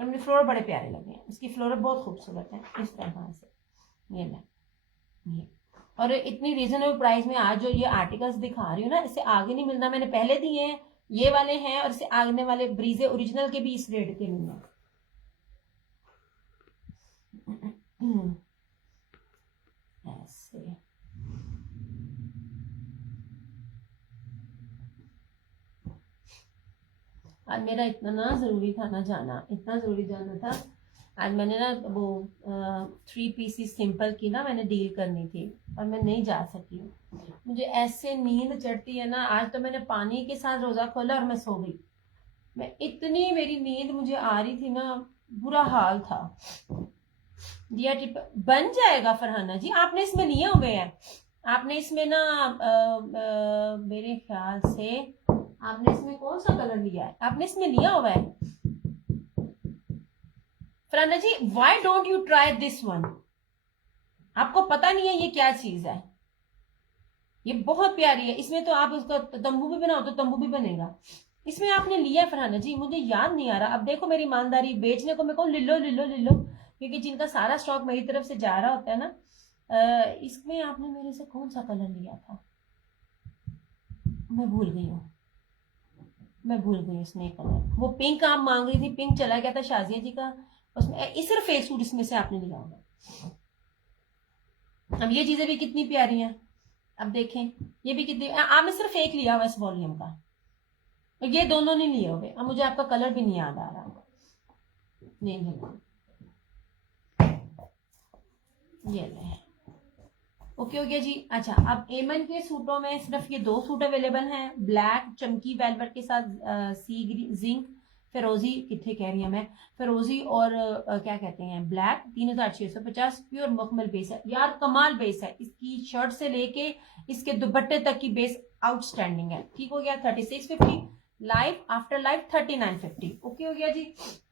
और मुझे फ्लोर बड़े प्यारे लगे हैं, इसकी फ्लोर बहुत खूबसूरत है इस तरह से। ये और इतनी रीजनेबल प्राइस में आज जो ये आर्टिकल्स दिखा रही हूँ ना, इससे आगे नहीं मिलना। मैंने पहले दिए हैं, ये वाले हैं, और इससे आगने वाले ब्रीजे ओरिजिनल के भी इस रेट के नहीं है। ऐसे आज मेरा इतना ना जरूरी था ना जाना, इतना जरूरी जाना था। आज मैंने ना वो 3 पीसीस सिंपल की ना मैंने डील करनी थी और मैं नहीं जा सकी। मुझे ऐसे नींद चढ़ती है ना, आज तो मैंने पानी के साथ रोजा खोला और मैं सो गई। मैं इतनी मेरी नींद मुझे आ रही थी ना, बुरा हाल था। दिया टिप बन जाएगा फरहाना जी, आपने इसमें लिए हुए हैं, आपने इसमें ना मेरे ख्याल से आपने इसमें कौन सा कलर लिया है, आपने इसमें लिया हुआ है Farhana ji. Why don't you try this one? आपको पता नहीं है ये क्या चीज है, ये बहुत प्यारी है। इसमें तो आप उसका तंबू भी बनाओ तो तंबू भी बनेगा। इसमें आपने लिया है फरहाना जी, मुझे याद नहीं आ रहा। अब देखो मेरी ईमानदारी, बेचने को मैं कहूँ ले लो ले लो ले लो, क्योंकि जिनका सारा स्टॉक मेरी तरफ से जा रहा होता है ना। इसमें आपने मेरे से कौन सा कलर लिया था, मैं भूल गई हूँ, मैं भूल गई इसमें कलर। वो पिंक आप मांग रही थी, पिंक चला गया था शाजिया जी का, उसमें इस सिर्फ फेस सूट इसमें से आपने लिया होगा। अब ये चीजें भी कितनी प्यारी हैं, अब देखें ये भी कितनी, आपने सिर्फ एक लिया हुआ इस वॉल्यूम का, ये दोनों नहीं लिए हुए। अब मुझे आपका कलर भी नहीं याद आ रहा। नहीं ये ले, ओके हो गया जी। अच्छा, अब एमन के सूटों में सिर्फ ये 2 सूट अवेलेबल हैं, ब्लैक चमकी वेलवेट के साथ सी ग्रीन जिंक फिरोजी, कितने कह रही है मैं, फिरोजी और क्या कहते हैं ब्लैक, 3650 प्योर मखमल बेस है यार, कमाल बेस है इसकी। शर्ट से लेके इसके दुपट्टे तक की बेस आउटस्टैंडिंग है। ठीक हो गया, 3650 लाइफ आफ्टर लाइफ 3950। ओके हो गया जी।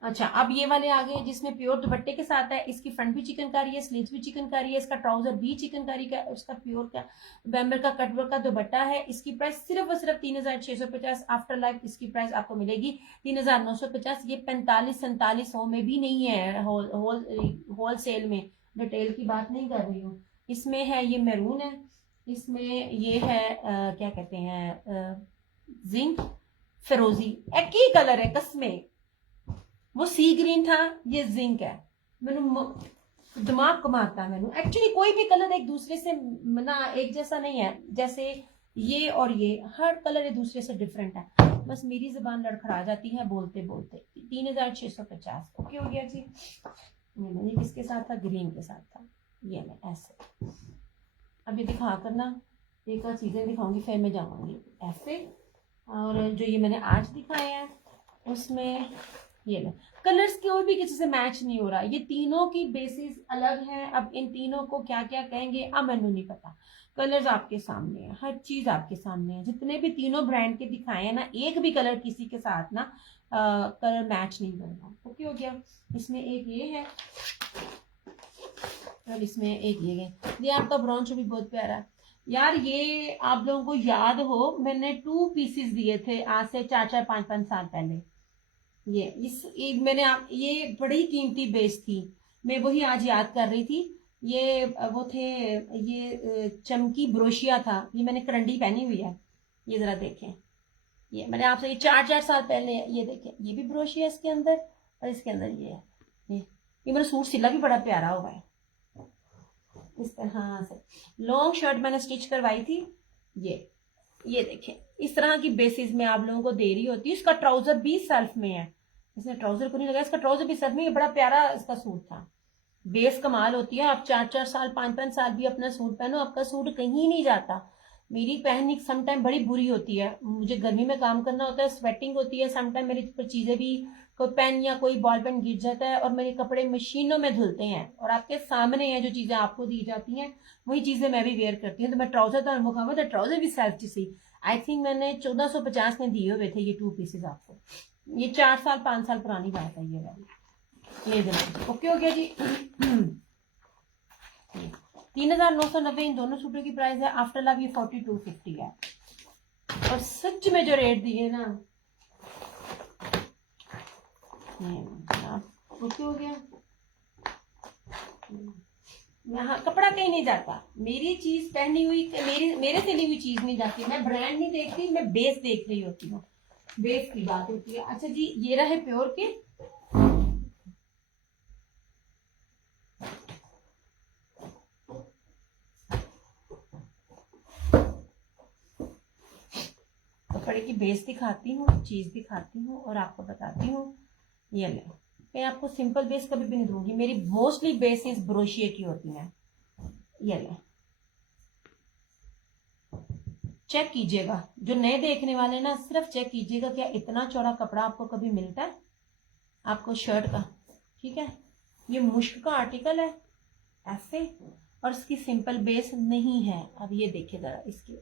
अच्छा, अब ये वाले आ गए जिसमें प्योर दुपट्टे के साथ है, इसकी फ्रंट भी चिकनकारी है, स्लीव्स भी चिकनकारी है, इसका ट्राउजर भी चिकनकारी का, उसका प्योर का बैम्बर का कटवर्क का दुपट्टा है। इसकी प्राइस सिर्फ और सिर्फ 3650। आफ्टर लाइफ इसकी प्राइस आपको मिलेगी 3950। ये 45-47 में भी नहीं है, होल सेल में, रिटेल की बात नहीं कर रही हूँ। इसमें है ये मैरून है, इसमें ये है क्या कहते हैं जिंक फिरोजी, एक ही कलर है कसमे। वो सी ग्रीन था, ये जिंक है। मैनू दिमाग कमाता मैनू, एक्चुअली कोई भी कलर एक दूसरे से ना एक जैसा नहीं है, जैसे ये और ये हर कलर एक दूसरे से डिफरेंट है। बस मेरी जुबान लड़खड़ा जाती है बोलते बोलते। 3650। ओके हो गया जी। ये किसके साथ था, ग्रीन के साथ था। ये मैं ऐसे अब ये दिखा करना, एक और चीजें दिखाऊंगी फिर मैं जाऊंगी ऐसे। और जो ये मैंने आज दिखाया है उसमें ये ले कलर्स कोई भी किसी से मैच नहीं हो रहा, ये तीनों की बेसिस अलग है। अब इन तीनों को क्या क्या कहेंगे अब मैंने नहीं पता। कलर्स आपके सामने है, हर चीज आपके सामने है, जितने भी तीनों ब्रांड के दिखाए हैं ना, एक भी कलर किसी के साथ ना कलर मैच नहीं कर रहा। ओके हो गया। इसमें एक ये है और इसमें एक ये आपका ब्राउन भी बहुत प्यारा है यार। ये आप लोगों को याद हो मैंने 2 पीसेस दिए थे आज से 4-4, 5-5 साल पहले। ये मैंने ये बड़ी कीमती बेस थी, मैं वही आज याद कर रही थी। ये वो थे, ये चमकी ब्रोशिया था, ये मैंने करंडी पहनी हुई है। ये जरा देखें, ये मैंने आपसे ये 4-4 साल पहले, ये देखें ये भी ब्रोशिया इसके अंदर, और इसके अंदर ये मेरा सूट सिला भी बड़ा प्यारा हुआ है इस तरह से। लॉन्ग शर्ट मैंने स्टिच करवाई थी। ये देखें इस तरह की बेसिस में आप लोगों को दे रही होती है। इसका ट्राउजर भी सेल्फ में है, इसने ट्राउजर को नहीं लगाया, इसका ट्राउजर भी सेल्फ में। ये बड़ा प्यारा इसका सूट था, बेस कमाल होती है। आप 4-4 साल 5-5 साल भी अपना सूट पहनो, आपका सूट कहीं नहीं जाता। मेरी पहननी समटाइम बड़ी बुरी होती है, मुझे गर्मी में काम करना होता है, स्वेटिंग होती है, समटाइम मेरी पर चीजें भी, कोई पेन या कोई बॉल पेन गिर जाता है और मेरे कपड़े मशीनों में धुलते हैं, और आपके सामने है जो चीजें आपको दी जाती हैं वही चीजें मैं भी वेयर करती हूँ। तो मैं ट्राउजर तो मुखामा था, ट्राउजर भी सेल्फ सी, आई थिंक मैंने 1450 में दिए हुए थे ये 2 पीसेज आपको। ये 4 साल 5 साल पुरानी बात है ये वाली। ये देखो ओके हो गया जी। 3990 इन दोनों सूटों की प्राइस है। आफ्टर लव ये 4250 है। और सच में जो रेट दिए ना, ओके हो गया। यहाँ कपड़ा कहीं नहीं जाता, मेरी चीज पहनी हुई, मेरे से ली हुई चीज नहीं जाती। मैं ब्रांड नहीं देखती, मैं बेस देख रही होती हूँ, बेस की बात होती है। अच्छा जी, ये रहे प्योर के, कपड़े की बेस दिखाती हूँ, चीज दिखाती हूँ और आपको बताती हूँ। ये ले, मैं आपको सिंपल बेस कभी भी नहीं दूंगी, मेरी मोस्टली बेसिस ब्रोशिए की होती हैं। ये ले, चेक कीजिएगा, जो नए देखने वाले ना सिर्फ चेक कीजिएगा क्या इतना चौड़ा कपड़ा आपको कभी मिलता है आपको शर्ट का। ठीक है, ये मुश्क का आर्टिकल है ऐसे, और इसकी सिंपल बेस नहीं है। अब ये देखिए जरा इसके,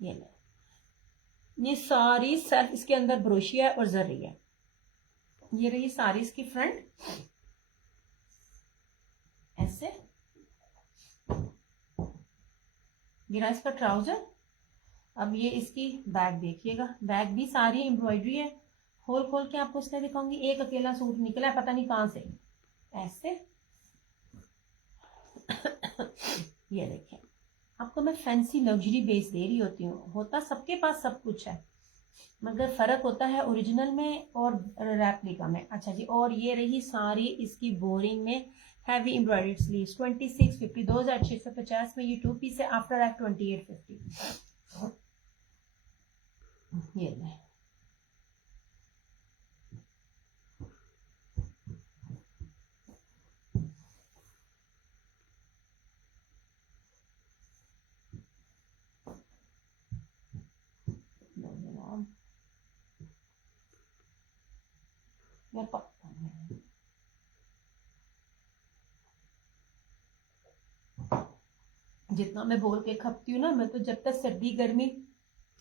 ये ले, ये सारी सेल्फ इसके अंदर ब्रोशिया और जरी है। ये रही सारी इसकी फ्रंट ऐसे, ये रहा इसका ट्राउजर। अब ये इसकी बैग देखिएगा, बैग भी सारी एम्ब्रॉयडरी है। खोल खोल के आपको इसलिए दिखाऊंगी, एक अकेला सूट निकला है पता नहीं कहां से ऐसे। ये देखिए, आपको मैं फैंसी लग्जरी बेस दे रही होती हूँ, होता सबके पास सब कुछ है मगर फर्क होता है ओरिजिनल में और रेप्लिका में। अच्छा जी, और ये रही सारी इसकी बोरिंग में हैवी एम्ब्रॉयडर्ड स्लीव्स 2650, 2650 में ये 2 पीस है। After F 2850। ये ले, जितना मैं बोल के खपती हूँ ना, मैं तो जब तक सर्दी गर्मी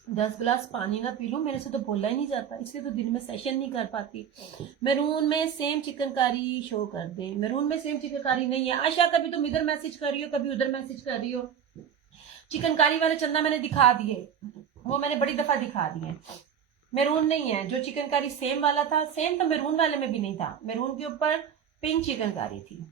10 गिलास पानी ना पी लूं मेरे से तो बोला ही नहीं जाता, इसलिए तो दिन में सेशन नहीं कर पाती। मैरून में सेम चिकनकारी शो कर दे, मैरून में सेम चिकनकारी नहीं है। आशा कभी तुम इधर मैसेज कर रही हो कभी उधर मैसेज कर रही हो। चिकनकारी वाले चंदा मैंने दिखा दिए, वो मैंने बड़ी दफा दिखा दिए। मैरून नहीं है, जो चिकनकारी सेम वाला था सेम तो मैरून वाले में भी नहीं था। मैरून के ऊपर पिंक चिकनकारी थी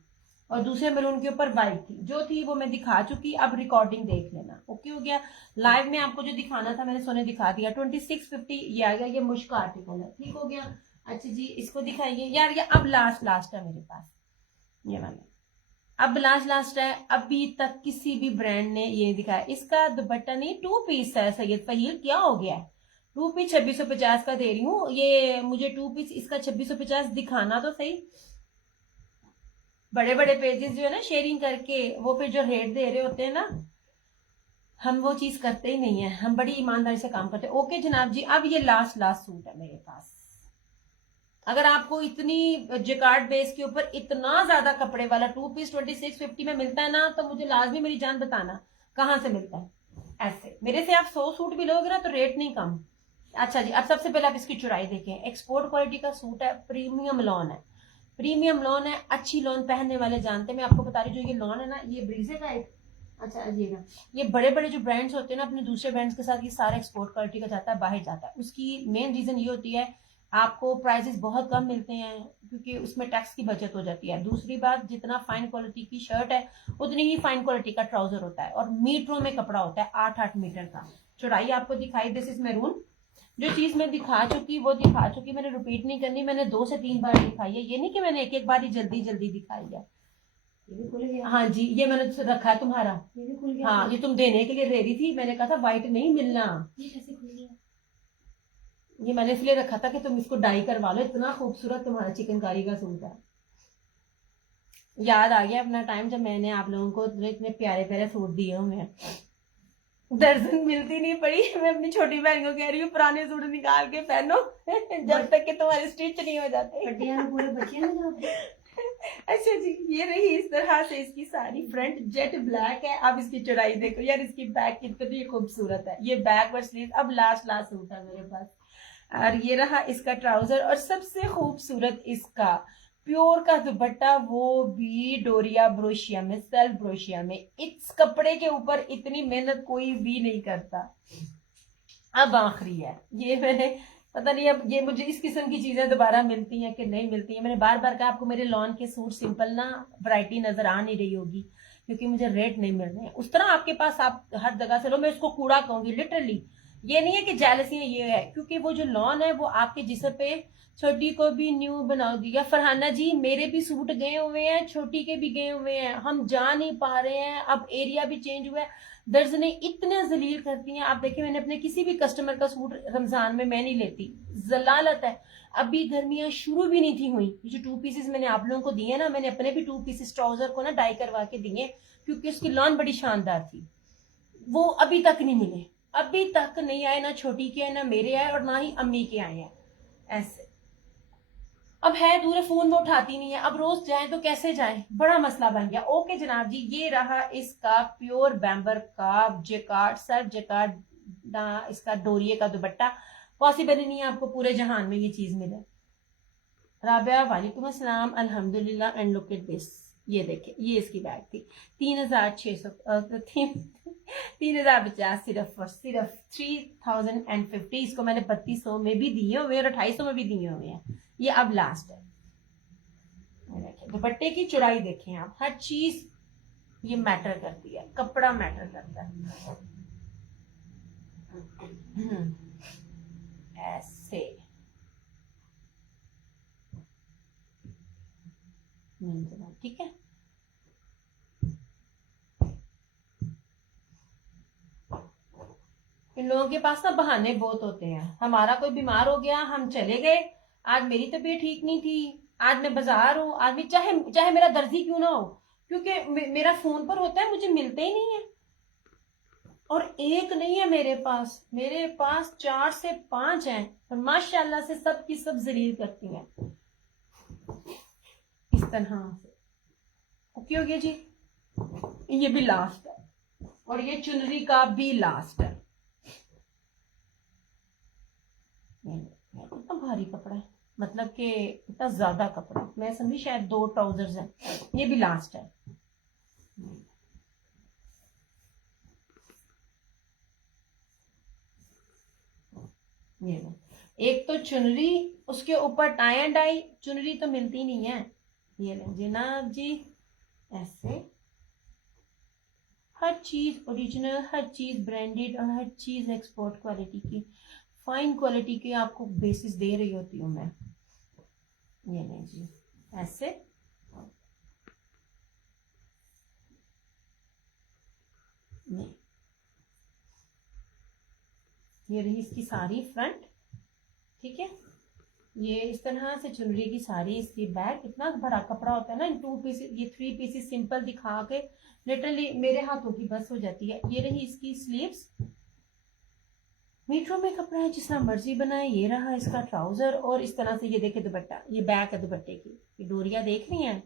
और दूसरे मैरून के ऊपर वाइट थी, जो थी वो मैं दिखा चुकी। अब रिकॉर्डिंग देख लेना, ओके हो गया। लाइव में आपको जो दिखाना था मैंने सोने दिखा दिया। 2650 ये आ गया, ये मुश्क आर्टिकल है, ठीक हो गया। अच्छा जी, इसको दिखाइए यार, ये अब लास्ट है मेरे पास ये वाला, अब लास्ट है। अभी तक किसी भी ब्रांड ने ये दिखाया। इसका दुपट्टा नहीं 2 पीस है सैयद फहील, क्या हो गया है? 2 पीस 2650 का दे रही हूँ, ये मुझे 2 पीस इसका 2650 दिखाना तो सही। बड़े बड़े पेजेस जो है ना शेयरिंग करके, वो फिर जो रेट दे रहे होते हैं ना, हम वो चीज करते ही नहीं है, हम बड़ी ईमानदारी से काम करते हैं। ओके जनाब जी, अब ये लास्ट सूट है मेरे पास। अगर आपको इतनी जेकार्ड बेस के ऊपर इतना ज्यादा कपड़े वाला 2 पीस 2650 में मिलता है ना, तो मुझे लाजमी मेरी जान बताना कहां से मिलता है। ऐसे मेरे से आप 100 सूट भी लोगे ना तो रेट नहीं कम। अच्छा जी, अब सबसे पहले आप इसकी चुराई देखें। एक्सपोर्ट क्वालिटी का सूट है, प्रीमियम लॉन है, प्रीमियम लॉन है। अच्छी लॉन पहनने वाले जानते हैं, मैं आपको बता रही हूँ। जो ये लॉन है ना, ये ब्रीजे का एक, अच्छा अजीब, ये बड़े बड़े जो ब्रांड्स होते हैं ना अपने दूसरे ब्रांड्स के साथ, ये सारा एक्सपोर्ट क्वालिटी का जाता है, बाहर जाता है। उसकी मेन रीजन ये होती है आपको प्राइसेस बहुत कम मिलते हैं क्योंकि उसमें टैक्स की बचत हो जाती है। दूसरी बात, जितना फाइन क्वालिटी की शर्ट है उतनी ही फाइन क्वालिटी का ट्राउजर होता है, और मीटरों में कपड़ा होता है, 8-8 मीटर का। चौड़ाई आपको दिखाई, दिस इज मैरून। जो चीज मैं दिखा चुकी वो दिखा चुकी, मैंने रिपीट नहीं करनी। मैंने 2 से 3 बार दिखाई है, ये नहीं कि मैंने एक बार ही जल्दी जल्दी दिखाई है। ये भी खुल गया, हाँ जी, ये मैंने रखा है तुम्हारा, ये भी खुल गया। हाँ, ये तुम देने के लिए रेडी थी, मैंने कहा था व्हाइट नहीं मिलना। ये कैसे खुल गया? ये मैंने इसलिए रखा था कि तुम इसको डाई करवा लो, इतना खूबसूरत तुम्हारा चिकनकारी का सूट है। याद आ गया अपना टाइम जब मैंने आप लोगों को इतने प्यारे प्यारे सूट दिए हुए हैं। दर्जन मिलती नहीं पड़ी। मैं अपनी छोटी बहन को कह रही हूँ पुराने सूट निकाल के पहनो जब तक कि तुम्हारे स्टिच नहीं हो जाते। पूरे बचे ना। अच्छा जी, ये रही इस तरह से इसकी सारी फ्रंट जेट ब्लैक है। अब इसकी चौड़ाई देखो यार, इसकी बैक कितनी खूबसूरत है। ये बैक और स्लीव। अब लास्ट लास्ट सूट है मेरे पास। और ये रहा इसका ट्राउजर, और सबसे खूबसूरत इसका प्योर का दुपट्टा, वो भी डोरिया ब्रोशिया में, सेल्फ ब्रोशिया में। इस कपड़े के ऊपर इतनी मेहनत कोई भी नहीं करता। अब आखिरी है ये, मैंने पता नहीं अब ये मुझे इस किस्म की चीजें दोबारा मिलती हैं कि नहीं मिलती हैं। मैंने बार बार कहा आपको मेरे लॉन के सूट सिंपल ना वैरायटी नजर आ नहीं रही होगी, क्योंकि मुझे रेट नहीं मिल रहे हैं उस तरह आपके पास। आप हर जगह से लो, मैं इसको कूड़ा कहूंगी लिटरली। ये नहीं है कि जेलसी है, ये है क्योंकि वो जो लॉन है वो आपके जिसम पे छोटी को भी न्यू बना दिया। फरहाना जी, मेरे भी सूट गए हुए हैं, छोटी के भी गए हुए हैं, हम जा नहीं पा रहे हैं। अब एरिया भी चेंज हुआ है, दर्जनें इतने जलील करती हैं। आप देखिए, मैंने अपने किसी भी कस्टमर का सूट रमजान में मैं नहीं लेती, जलालत है। अभी गर्मियां शुरू भी नहीं थी हुई। जो 2 पीसेस मैंने आप लोगों को दिए ना, मैंने अपने भी 2 पीसेस ट्राउजर को ना डाई करवा के दिए, क्योंकि उसकी लॉन बड़ी शानदार थी। वो अभी तक नहीं मिले, अभी तक नहीं आए, ना छोटी के आए, ना मेरे आए, और ना ही अम्मी के आए हैं। ऐसे अब है दूर, फोन में उठाती नहीं है। अब रोज जाए तो कैसे जाए, बड़ा मसला बन गया। ओके जनाब जी, ये रहा इसका प्योर बैम्बर का जेकार्ड, सर जेकार्ड इसका डोरिये का दुपट्टा। पॉसिबल ही नहीं है आपको पूरे जहान में ये चीज मिले। राबिया वालेकुम अस्सलाम, अल्हम्दुलिल्लाह। एंड लुक एट दिस, ये देखिए, ये इसकी बैग थी 3600, 3050, सिर्फ और सिर्फ 3050। इसको मैंने 3200 में भी दिए हुए और 2800 में भी दिए हुए हैं। ये अब लास्ट है। दुपट्टे की चौड़ाई देखें आप, हर चीज ये मैटर करती है, कपड़ा मैटर करता है। ऐसे ठीक है। इन लोगों के पास ना बहाने बहुत होते हैं। हमारा कोई बीमार हो गया, हम चले गए। आज मेरी तबीयत ठीक नहीं थी, आज मैं बाजार हूँ, आज भी चाहे चाहे मेरा दर्जी क्यों ना हो, क्योंकि मेरा फोन पर होता है, मुझे मिलते ही नहीं है। और एक नहीं है मेरे पास 4 से 5 हैं, और माशाल्लाह से सब की सब जलील करती हैं इस तरह से। ओके हो गया जी, ये भी लास्ट है, और ये चुनरी का भी लास्ट है। कितना भारी कपड़ा है, मतलब कि इतना ज्यादा कपड़ा, मैं समझी शायद 2 ट्राउजर्स हैं। ये भी लास्ट है। ये लो, एक तो चुनरी, उसके ऊपर टाई एंड डाई, चुनरी तो मिलती नहीं है। ये ले जनाब जी, ऐसे हर चीज ओरिजिनल, हर चीज ब्रांडेड, और हर चीज एक्सपोर्ट क्वालिटी की, फाइन क्वालिटी की आपको बेसिस दे रही होती हूँ मैं। ये नहीं जी, ऐसे नहीं। ये रही इसकी सारी फ्रंट, ठीक है। ये इस तरह से चुनरी की सारी, इसकी बैक, इतना बड़ा कपड़ा होता है ना। 2 पीसेस, ये 3 पीसेस सिंपल दिखा के लिटरली मेरे हाथों की बस हो जाती है। ये रही इसकी स्लीव्स, मीटरों में कपड़ा है, जिस तरह मर्जी बनाए। ये रहा इसका ट्राउजर, और इस तरह से ये देखे दुपट्टा, ये बैक है दुपट्टे की, ये डोरिया देख रही हैं,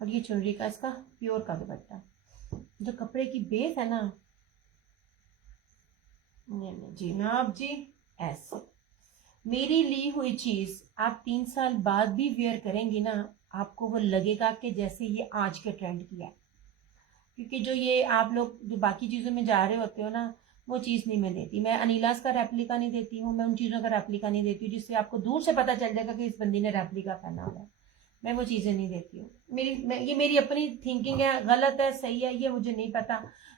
और ये चुनरी का इसका प्योर का दुपट्टा। जो कपड़े की बेस है ना, जी जनाब जी, ऐसे मेरी ली हुई चीज आप 3 साल बाद भी वेयर करेंगी ना, आपको वो लगेगा कि जैसे ये आज के ट्रेंड की है। क्योंकि जो ये आप लोग जो बाकी चीजों में जा रहे होते हो ना, वो चीज नहीं मैं देती। मैं अनीलास का रेप्लिका नहीं देती हूँ, मैं उन चीजों का रेप्लिका नहीं देती हूँ जिससे आपको दूर से पता चल जाएगा कि इस बंदी ने रेप्लिका पहना हुआ है। मैं वो चीजें नहीं देती हूँ। ये मेरी अपनी थिंकिंग है, गलत है सही है ये मुझे नहीं पता,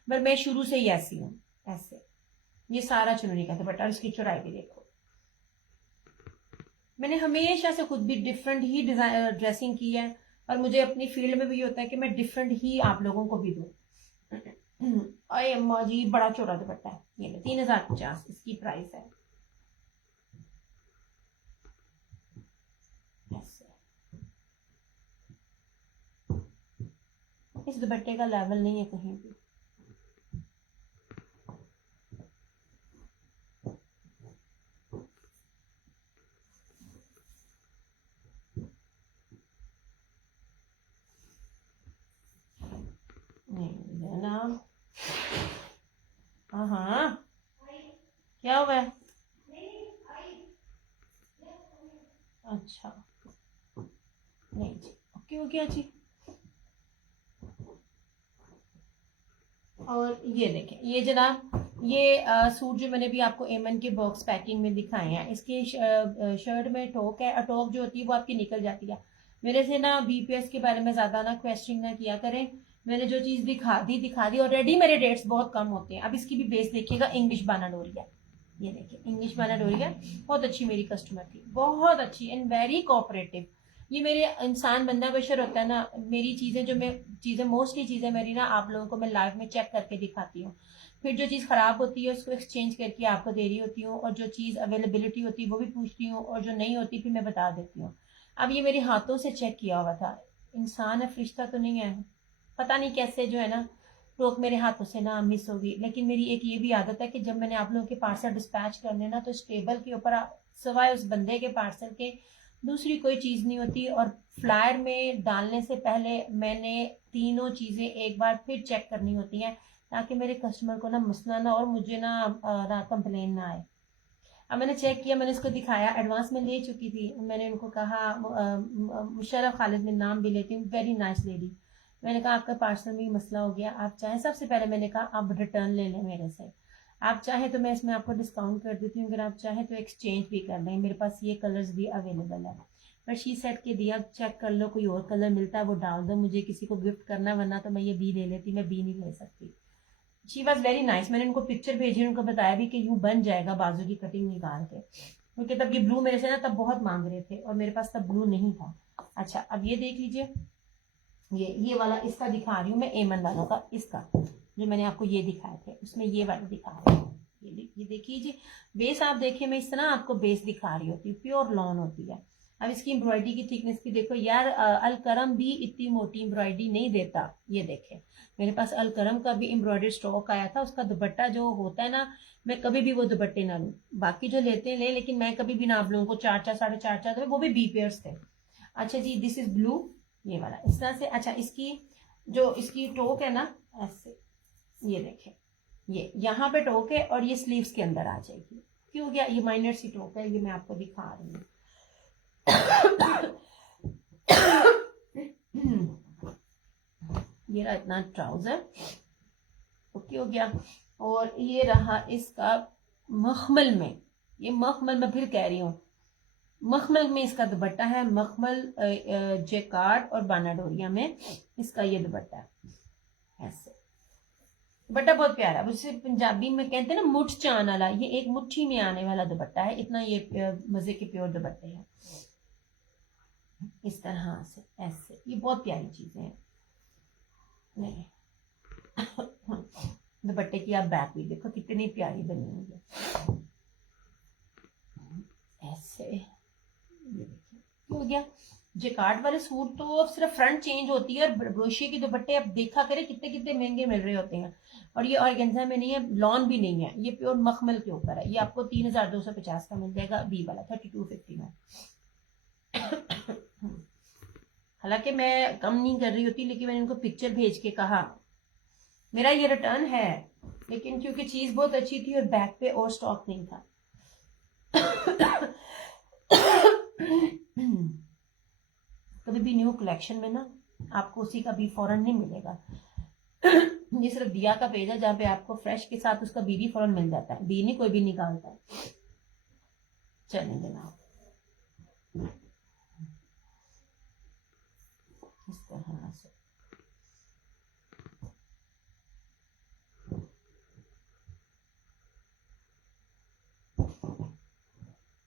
पर मैं शुरू से ही ऐसी हूँ। ऐसे ये सारा चुनरी का दुपट्टा, इसकी चौड़ाई भी देखो। मैंने हमेशा से खुद भी डिफरेंट ही डिजाइन ड्रेसिंग की है, और मुझे अपनी फील्ड में भी ये होता है कि मैं डिफरेंट ही आप लोगों को भी दूं। अरे अम्मा जी, बड़ा चौड़ा दुपट्टा है। ये 3050 इसकी प्राइस है। इस दुपट्टे का लेवल नहीं है कहीं भी। क्या जी। और ये देखें, ये जनाब ये सूट जो मैंने भी आपको एमन के बॉक्स पैकिंग में दिखाए हैं, इसके शर्ट में टोक है, और टोक जो होती है वो आपकी निकल जाती है। मेरे से ना बीपीएस के बारे में ज्यादा ना क्वेश्चन ना किया करें। मैंने जो चीज दिखा दी ऑलरेडी। मेरे डेट्स बहुत कम होते हैं। अब इसकी भी बेस देखिएगा, इंग्लिश बाना डोरिया। ये देखिए इंग्लिश बाना डोरिया, बहुत अच्छी मेरी कस्टमर थी, बहुत अच्छी एंड वेरी कोऑपरेटिव। ये मेरे इंसान बंदा बशर होता है ना, मेरी चीजें जो मैं चीजें मोस्टली चीजें मेरी ना आप लोगों को मैं लाइव में चेक करके दिखाती हूँ। फिर जो चीज खराब होती है उसको एक्सचेंज करके आपको दे रही होती हूँ, और जो चीज अवेलेबिलिटी होती है वो भी पूछती हूँ, और जो नहीं होती फिर मैं बता देती हूँ। अब ये मेरे हाथों से चेक किया हुआ था। इंसान है, फरिश्ता तो नहीं है। पता नहीं कैसे जो है ना टोक मेरे हाथों से ना मिस होगी। लेकिन मेरी एक ये भी आदत है कि जब मैंने आप लोगों के पार्सल डिस्पैच करने ना, तो इस टेबल के ऊपर सिवाय उस बंदे के पार्सल के दूसरी कोई चीज नहीं होती। और फ्लायर में डालने से पहले मैंने तीनों चीजें एक बार फिर चेक करनी होती हैं, ताकि मेरे कस्टमर को ना मसला ना और मुझे ना कंप्लेन ना आए। अब मैंने चेक किया, मैंने इसको दिखाया, एडवांस में ले चुकी थी। मैंने उनको कहा, मुशर्रफ खालिद में नाम भी लेती हूँ, वेरी नाइस लेडी। मैंने कहा आपका पार्सल में ही मसला हो गया, आप चाहें, सबसे पहले मैंने कहा आप रिटर्न ले लें मेरे से। आप चाहें तो मैं इसमें आपको डिस्काउंट कर देती हूँ, अगर आप चाहें तो एक्सचेंज भी कर दें, मेरे पास ये कलर्स भी अवेलेबल है। पर शी सेट के दिया, चेक कर लो, कोई और कलर मिलता है वो डाल दो, मुझे किसी को गिफ्ट करना, वरना तो मैं ये बी ले लेती, मैं बी नहीं ले सकती। She was very nice. मैंने उनको पिक्चर भेजी, उनको बताया भी कि यूं बन जाएगा बाजू की कटिंग निकाल के, क्योंकि तब ये ब्लू मेरे से ना तब बहुत मांग रहे थे और मेरे पास तब ब्लू नहीं था। अच्छा अब ये देख लीजिए, ये वाला इसका दिखा रही हूँ मैं, एमन वालों का, इसका जो मैंने आपको ये दिखाए थे उसमें ये वाला दिखा रही हूँ। ये देखिए जी, बेस आप देखिए, मैं इस तरह आपको बेस दिखा रही होती हूँ, प्योर लॉन होती है। अब इसकी एम्ब्रॉयडरी की थिकनेस भी देखो यार, अलकरम भी इतनी मोटी एम्ब्रॉयडरी नहीं देता। ये देखे, मेरे पास अलकरम का भी एम्ब्रॉयडरी स्टॉक आया था, उसका दुपट्टा जो होता है ना, मैं कभी भी वो दुपट्टे ना लूं, बाकी जो लेते हैं ले, लेकिन मैं कभी भी ना आप लोगों को 4-4 4.5 वो भी बी पेयर्स थे। अच्छा जी, दिस इज ब्लू, ये वाला इस तरह से। अच्छा इसकी जो इसकी टोक है ना ऐसे, ये देखें, ये यहाँ पे टोक है और ये स्लीव्स के अंदर आ जाएगी। क्यों गया, ये माइनर सी टोक है, ये मैं आपको दिखा रही हूँ। ये रहा इतना ट्राउजर, ओके हो गया। और ये रहा इसका मखमल में, ये मखमल मैं फिर कह रही हूँ, मखमल में इसका दुपट्टा है, मखमल जेकार्ड और बानाडोरिया में इसका ये दुपट्टा है। ऐसे दुपट्टा बहुत प्यारा है, उसे पंजाबी में कहते हैं ना मुठ चान वाला, ये एक मुट्ठी में आने वाला दुपट्टा है, इतना ये मजे के प्योर दुपट्टे हैं। इस तरह से ऐसे, ये बहुत प्यारी चीजें हैं। नहीं दुपट्टे की आप बैक भी देखो कितनी प्यारी बनी हुई है, ऐसे। ये देखिए हो गया। जेकार्ड वाले सूट तो अब सिर्फ फ्रंट चेंज होती है, और ब्रोशिया के दुपट्टे आप देखा करें कितने कितने महंगे मिल रहे होते हैं। और ये ऑर्गेन्जा में नहीं है, लॉन भी नहीं है, ये प्योर मखमल के ऊपर है। ये आपको 3250 का मिल जाएगा, बी वाला 3250 में। हालांकि मैं कम नहीं कर रही होती, लेकिन मैंने इनको पिक्चर भेज के कहा मेरा ये रिटर्न है, लेकिन क्योंकि चीज बहुत अच्छी थी और बैक पे और स्टॉक नहीं था। कभी भी न्यू कलेक्शन में ना आपको उसी का बी फौरन नहीं मिलेगा। ये सिर्फ दिया का पेज है जहाँ पे आपको फ्रेश के साथ उसका बी भी फौरन मिल जाता है, बी नहीं कोई भी निकालता है। चलें जनाब, इस तरह से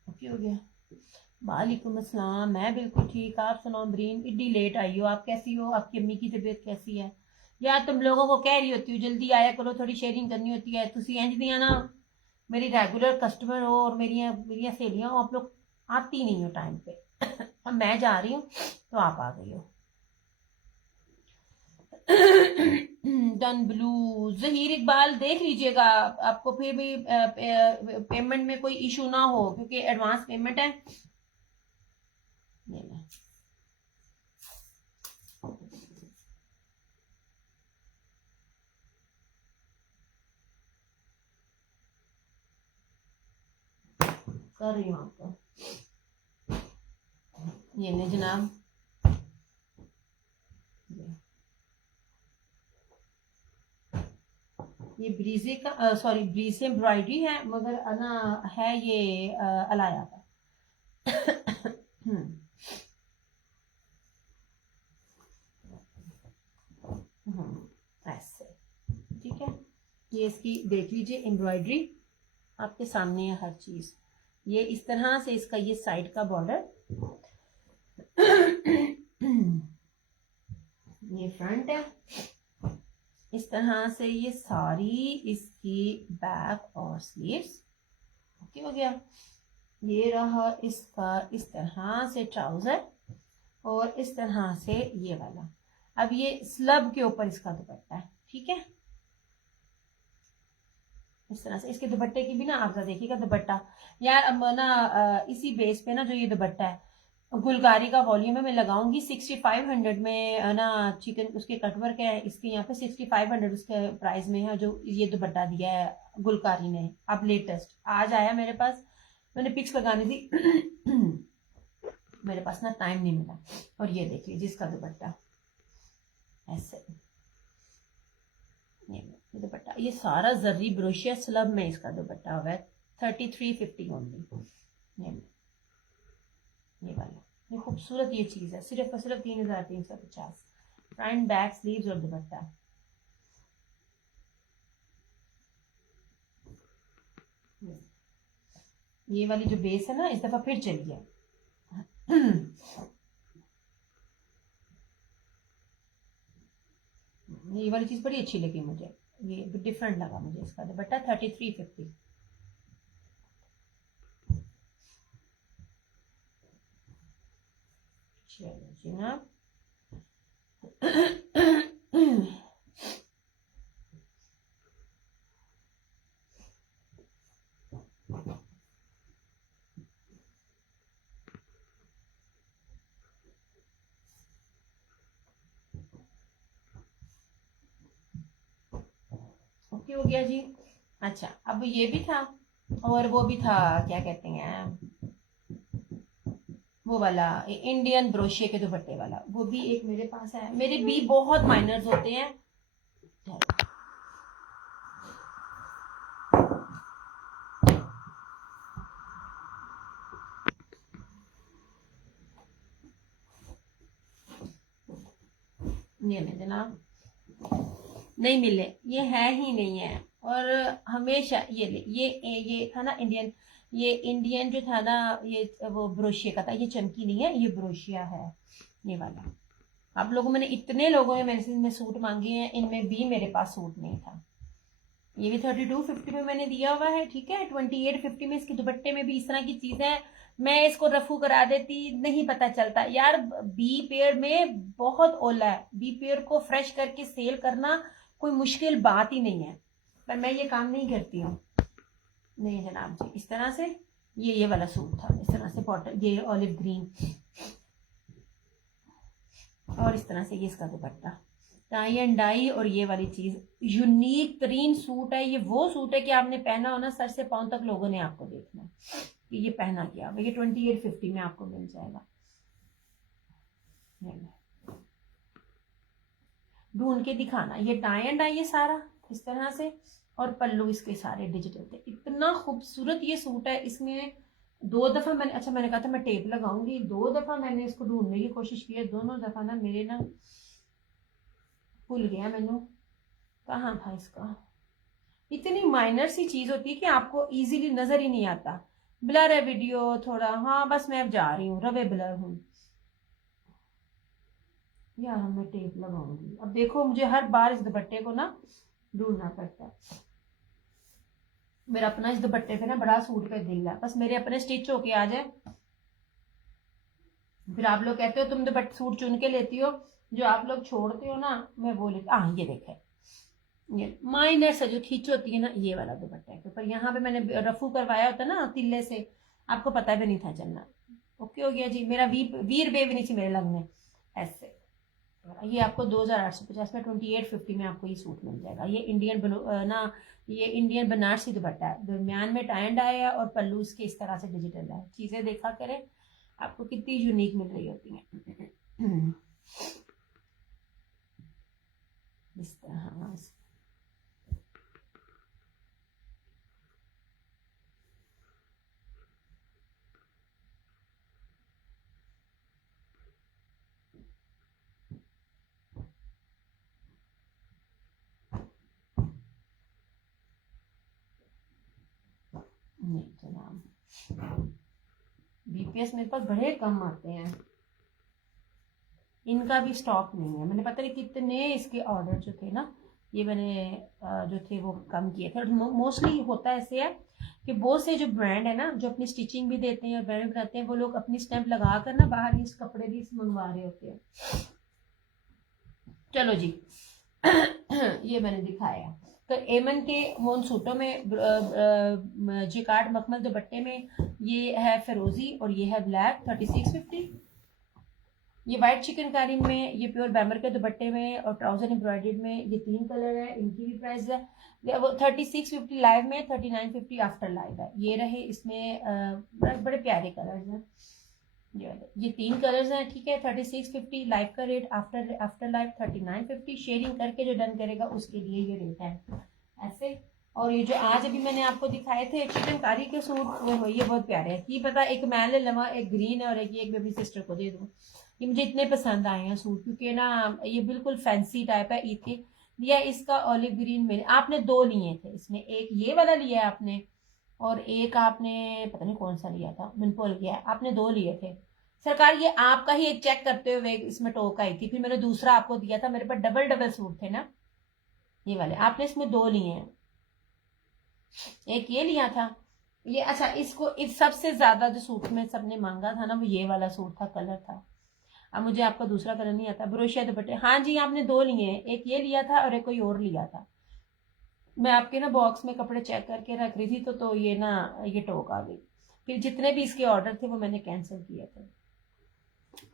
ओके हो गया। वालेकुम अस्सलाम, मैं बिल्कुल ठीक, आप सुनाओ ब्रीन, इतनी लेट आई हो, आप कैसी हो, आपकी अम्मी की तबीयत कैसी है? यार तुम लोगों को कह रही होती हूँ जल्दी आया करो, थोड़ी शेयरिंग करनी होती है, तुसी इंज दिया ना मेरी रेगुलर कस्टमर हो और मेरी सहेलियां हो, आप लोग आती नहीं हो टाइम पे। अब मैं जा रही हूँ तो आप आ गई हो। डन ब्लू, जहीर इकबाल देख लीजिएगा, आपको फिर भी पेमेंट में कोई इशू ना हो, क्योंकि एडवांस पेमेंट है। ये ले। कर रही हूँ आपको, ये ले जनाब, ये ब्रीजे का सॉरी ब्रीजे एम्ब्रॉयडरी है, मगर ना है ये अलाया का। ऐसे, ठीक है। ये इसकी देख लीजिए एम्ब्रॉयडरी आपके सामने है हर चीज। ये इस तरह से इसका ये साइड का बॉर्डर, ये फ्रंट है, इस तरह से ये सारी इसकी बैक और स्लीव्स। ओके हो गया। ये रहा इसका इस तरह से ट्राउजर और इस तरह से ये वाला। अब ये स्लब के ऊपर इसका दुपट्टा है, ठीक है। इस तरह से इसके दुपट्टे की भी ना आप देखिएगा दुपट्टा यार। अब ना इसी बेस पे ना जो ये दुपट्टा है गुलकारी का वॉल्यूम है, मैं लगाऊंगी 6500 में ना चिकन उसके कटवर्क है इसके यहाँ पे 6500 उसके प्राइस में है जो ये दुपट्टा दिया है गुलकारी ने। अब लेटेस्ट आज आया मेरे पास, मैंने पिक्स लगानी थी मेरे पास ना टाइम नहीं मिला। और ये देख लीजिए इसका दुपट्टा ऐसे, ये दुपट्टा ये सारा जर्री ब्रोशिया स्लब में इसका दुपट्टा हुआ है 3350 ओनली। ये वाला ये खूबसूरत ये चीज है, सिर्फ और सिर्फ 3350। फ्रंट बैक स्लीव्स और दुपट्टा। ये वाली जो बेस है ना इस दफा फिर चल गया। ये वाली चीज बड़ी अच्छी लगी मुझे, ये डिफरेंट लगा मुझे इसका दुपट्टा 3350। चलो जनाब। ओके हो गया जी। अच्छा अब ये भी था और वो भी था, क्या कहते हैं वो वाला इंडियन ब्रोशिया के दुपट्टे वाला, वो भी एक मेरे पास है। मेरे भी बहुत माइनर्स होते हैं। ये नहीं जनाब, नहीं मिले, ये है ही नहीं है। और हमेशा ये था ना इंडियन, ये इंडियन जो था ना ये वो ब्रोशिया का था, ये चमकी नहीं है, ये ब्रोशिया है ये वाला। आप लोगों मैंने इतने लोगों ने मेरे में सूट मांगे हैं, इनमें भी मेरे पास सूट नहीं था। ये भी 3250 में मैंने दिया हुआ है, ठीक है। 2850 में इसके दुपट्टे में भी इस तरह की चीज है। मैं इसको रफू करा देती, नहीं पता चलता यार। बी पेयर में बहुत ओला है, बी पेयर को फ्रेश करके सेल करना कोई मुश्किल बात ही नहीं है, पर मैं ये काम नहीं करती हूँ। नहीं जनाब जी, इस तरह से ये वाला सूट था, इस तरह से बॉटल ये ऑलिव ग्रीन और इस तरह से ये इसका दुपट्टा टाई एंड डाई। और ये वाली चीज यूनिक तरीन सूट है। ये वो सूट है कि आपने पहना हो ना सर से पांव तक लोगों ने आपको देखना है कि ये पहना किया। ये 2850 में आपको मिल जाएगा। ढूंढ के दिखाना, ये टाई एंड डाई ये सारा इस तरह से, और पल्लू इसके सारे डिजिटल थे। इतना खूबसूरत ये सूट है। इसमें 2 दफा मैंने, अच्छा मैंने कहा था मैं टेप लगाऊंगी, 2 दफा मैंने इसको ढूंढने की कोशिश की है। दोनों दफा ना मेरे ना भूल गया मैंने कहाँ था इसका। इतनी माइनर सी चीज होती है कि आपको इजीली नजर ही नहीं आता। ब्लर है वीडियो थोड़ा, हाँ बस मैं अब जा रही हूँ, रवे ब्लर हूँ यार। मैं टेप लगाऊंगी अब। देखो मुझे हर बार इस दुपट्टे को ना ढूंढना पड़ता है। मेरा अपना इस दुपट्टे पे ना बड़ा सूट पे दिल है, बस मेरे अपने स्टिच होके आ जाए। फिर आप लोग कहते हो तुम दुपट्टे सूट चुन के लेती हो, जो आप लोग छोड़ते हो ना मैं वो लेती। ये देखे ये माइनर से जो खींच होती है ना, ये वाला दुपट्टा है। पर यहाँ पे मैंने रफू करवाया होता ना तिल्ले से, आपको पता भी नहीं था चलना। ओके हो गया जी। मेरा वीर बेब नहीं थी मेरे लगने ऐसे। ये आपको 2850 में 2850 में आपको ये सूट मिल जाएगा। ये इंडियन ना ये इंडियन बनारसी दुपट्टा है, दरमियान में टाई एंड डाई है और पल्लू इसके इस तरह से डिजिटल है। चीजें देखा करें आपको कितनी यूनिक मिल रही होती हैं। इस तरह नहीं जनाब, बीपीएस मेरे पास बड़े कम आते हैं, इनका भी स्टॉक नहीं है। मैंने पता नहीं कितने इसके ऑर्डर जो थे ना, ये मैंने जो थे वो कम किए थे। और मोस्टली होता ऐसे है कि बहुत से जो ब्रांड है ना, जो अपनी स्टिचिंग भी देते हैं और ब्रांड बनाते हैं, वो लोग अपनी स्टैंप लगा कर ना बाहर इस कपड़े भी मंगवा रहे होते हैं। चलो जी ये मैंने दिखाया। तो एमन के मोन सूटों में जिकार्ड मखमल दुपट्टे में ये है फिरोजी और ये है ब्लैक 3650। ये वाइट चिकनकारी में, ये प्योर बैमर के दुपट्टे में और ट्राउजर एम्ब्रॉयडर्ड में, ये 3 कलर है, इनकी भी प्राइस है वो 3650 लाइव में, 3950 आफ्टर लाइव है। ये रहे इसमें बड़े प्यारे कलर्स हैं, ये 3 कलर्स हैं, ठीक है। 3650 लाइव का रेट, आफ्टर लाइव 3950। शेयरिंग करके जो डन करेगा उसके लिए ये रेट है ऐसे। और ये जो आज अभी मैंने आपको दिखाए थे चिकनकारी के सूट, ये बहुत प्यारे हैं। ये पता एक मैं ले लवा, एक ग्रीन है और एक बेबी सिस्टर को दे दूँ। ये मुझे इतने पसंद आए हैं सूट, क्योंकि ना ये बिल्कुल फैंसी टाइप है। ईद के लिया इसका ऑलिव ग्रीन में आपने 2 लिए थे, इसमें एक ये वाला लिया है आपने और एक आपने पता नहीं कौन सा लिया था, मैंने भूल गया। आपने 2 लिए थे सरकार, ये आपका ही एक चेक करते हुए इसमें टोक आई थी, फिर मैंने दूसरा आपको दिया था। मेरे पास डबल डबल सूट थे ना ये वाले, आपने इसमें 2 लिए हैं, एक ये लिया था ये। अच्छा, इसको इस सबसे ज्यादा जो सूट में सबने मांगा था ना, वो ये वाला सूट था, कलर था। अब मुझे आपका दूसरा कलर नहीं आता, ब्रोशिया दुपट्टे। हाँ जी, आपने 2 लिए हैं, एक ये लिया था और एक कोई और लिया था। मैं आपके ना बॉक्स में कपड़े चेक करके रख रही थी तो ये ना ये टोक आ गई। फिर जितने भी इसके ऑर्डर थे वो मैंने कैंसिल किए थे।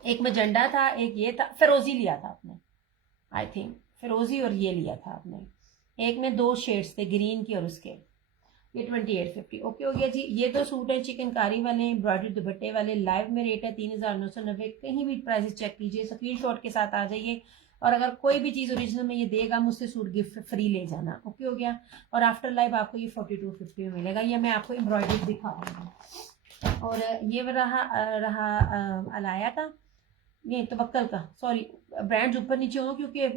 एक मजेंडा था, एक ये था, फिरोजी लिया था आपने, आई थिंक फिरोजी और ये लिया था आपने। एक में 2 शेड्स थे, ग्रीन की और उसके। ये 2850 ओके हो गया जी। ये 2 सूट है चिकनकारी वाले, एम्ब्रॉयडरी दुपट्टे वाले, लाइव में रेट है 3990। कहीं भी प्राइसेस चेक कीजिए, स्क्रीनशॉट के साथ आ जाइए। और अगर कोई भी चीज ओरिजिनल में ये देगा, मुझसे सूट गिफ्ट फ्री ले जाना, ओके हो गया। और आफ्टर लाइव आपको ये 4250 में मिलेगा। ये मैं आपको एम्ब्रॉयडरी दिखा दूंगी। और ये रहा अलाया का, नहीं तवक्कल का, सॉरी ब्रांड्स ऊपर नीचे हो क्योंकि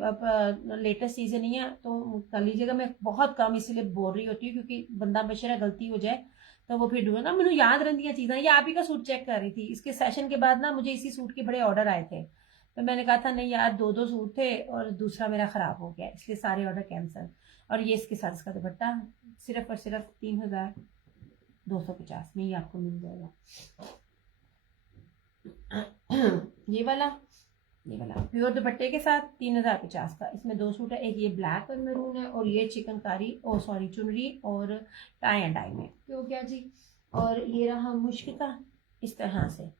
लेटेस्ट सीजन नहीं है तो कर लीजिएगा। मैं बहुत कम इसीलिए बोल रही होती हूँ क्योंकि बंदा बेचारा गलती हो जाए तो वो फिर ढूंढो ना। मुझे याद रहती चीज़ें। ये आप ही का सूट चेक कर रही थी, इसके सेशन के बाद ना मुझे इसी सूट के बड़े ऑर्डर आए थे, तो मैंने कहा था नहीं यार 2 सूट थे और दूसरा मेरा खराब हो गया, इसलिए सारे ऑर्डर कैंसिल। और ये इसके साथ इसका दुपट्टा सिर्फ और सिर्फ 3250 में ही आपको मिल जाएगा। ये वाला प्योर दुपट्टे के साथ 3050 का। इसमें 2 सूट है, एक ये ब्लैक और मैरून है और ये चिकनकारी चुनरी और टाई एंड डाई में, क्यों क्या जी। और ये रहा मुश्क का इस तरह से,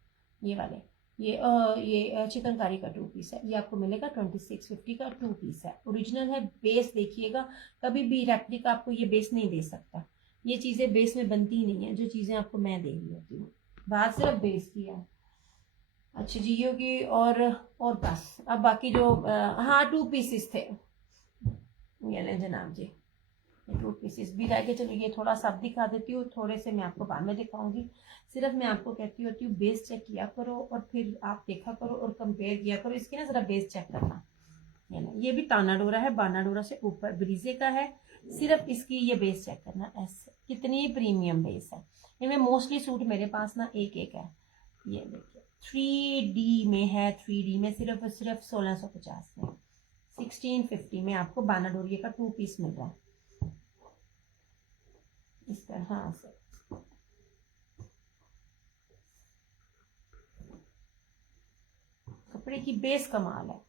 ये वाले ये चिकनकारी का 2 पीस है, ये आपको मिलेगा 2650 का 2 पीस है। ओरिजिनल है, बेस देखिएगा, कभी भी रेप्लिका आपको ये बेस नहीं दे सकता। ये चीज़ें बेस में बनती नहीं है, जो चीज़ें आपको मैं दे रही होती हूँ, बात सिर्फ बेस की है। अच्छा जी, ये होगी। और बस अब बाकी जो हाँ 2 पीसेस थे ये लें जनाब जी, 2 पीसेस भी रह गए। चलो ये थोड़ा सा दिखा देती हूँ, थोड़े से मैं आपको बाद में दिखाऊंगी। सिर्फ मैं आपको कहती होती हूँ बेस चेक किया करो और फिर आप देखा करो और कंपेयर किया करो। इसकी ना जरा बेस चेक करना। ये भी ताना डोरा है, बाना डोरा से ऊपर ब्रीजे का है। सिर्फ इसकी ये बेस चेक करना, ऐसे कितनी प्रीमियम बेस है। इनमें मोस्टली सूट मेरे पास ना एक है। ये देखिए 3D में है, 3D में सिर्फ और सिर्फ 1650 में, 1650 में आपको बाना डोरिया का 2 पीस मिल रहा है इस तरह से। कपड़े की बेस कमाल है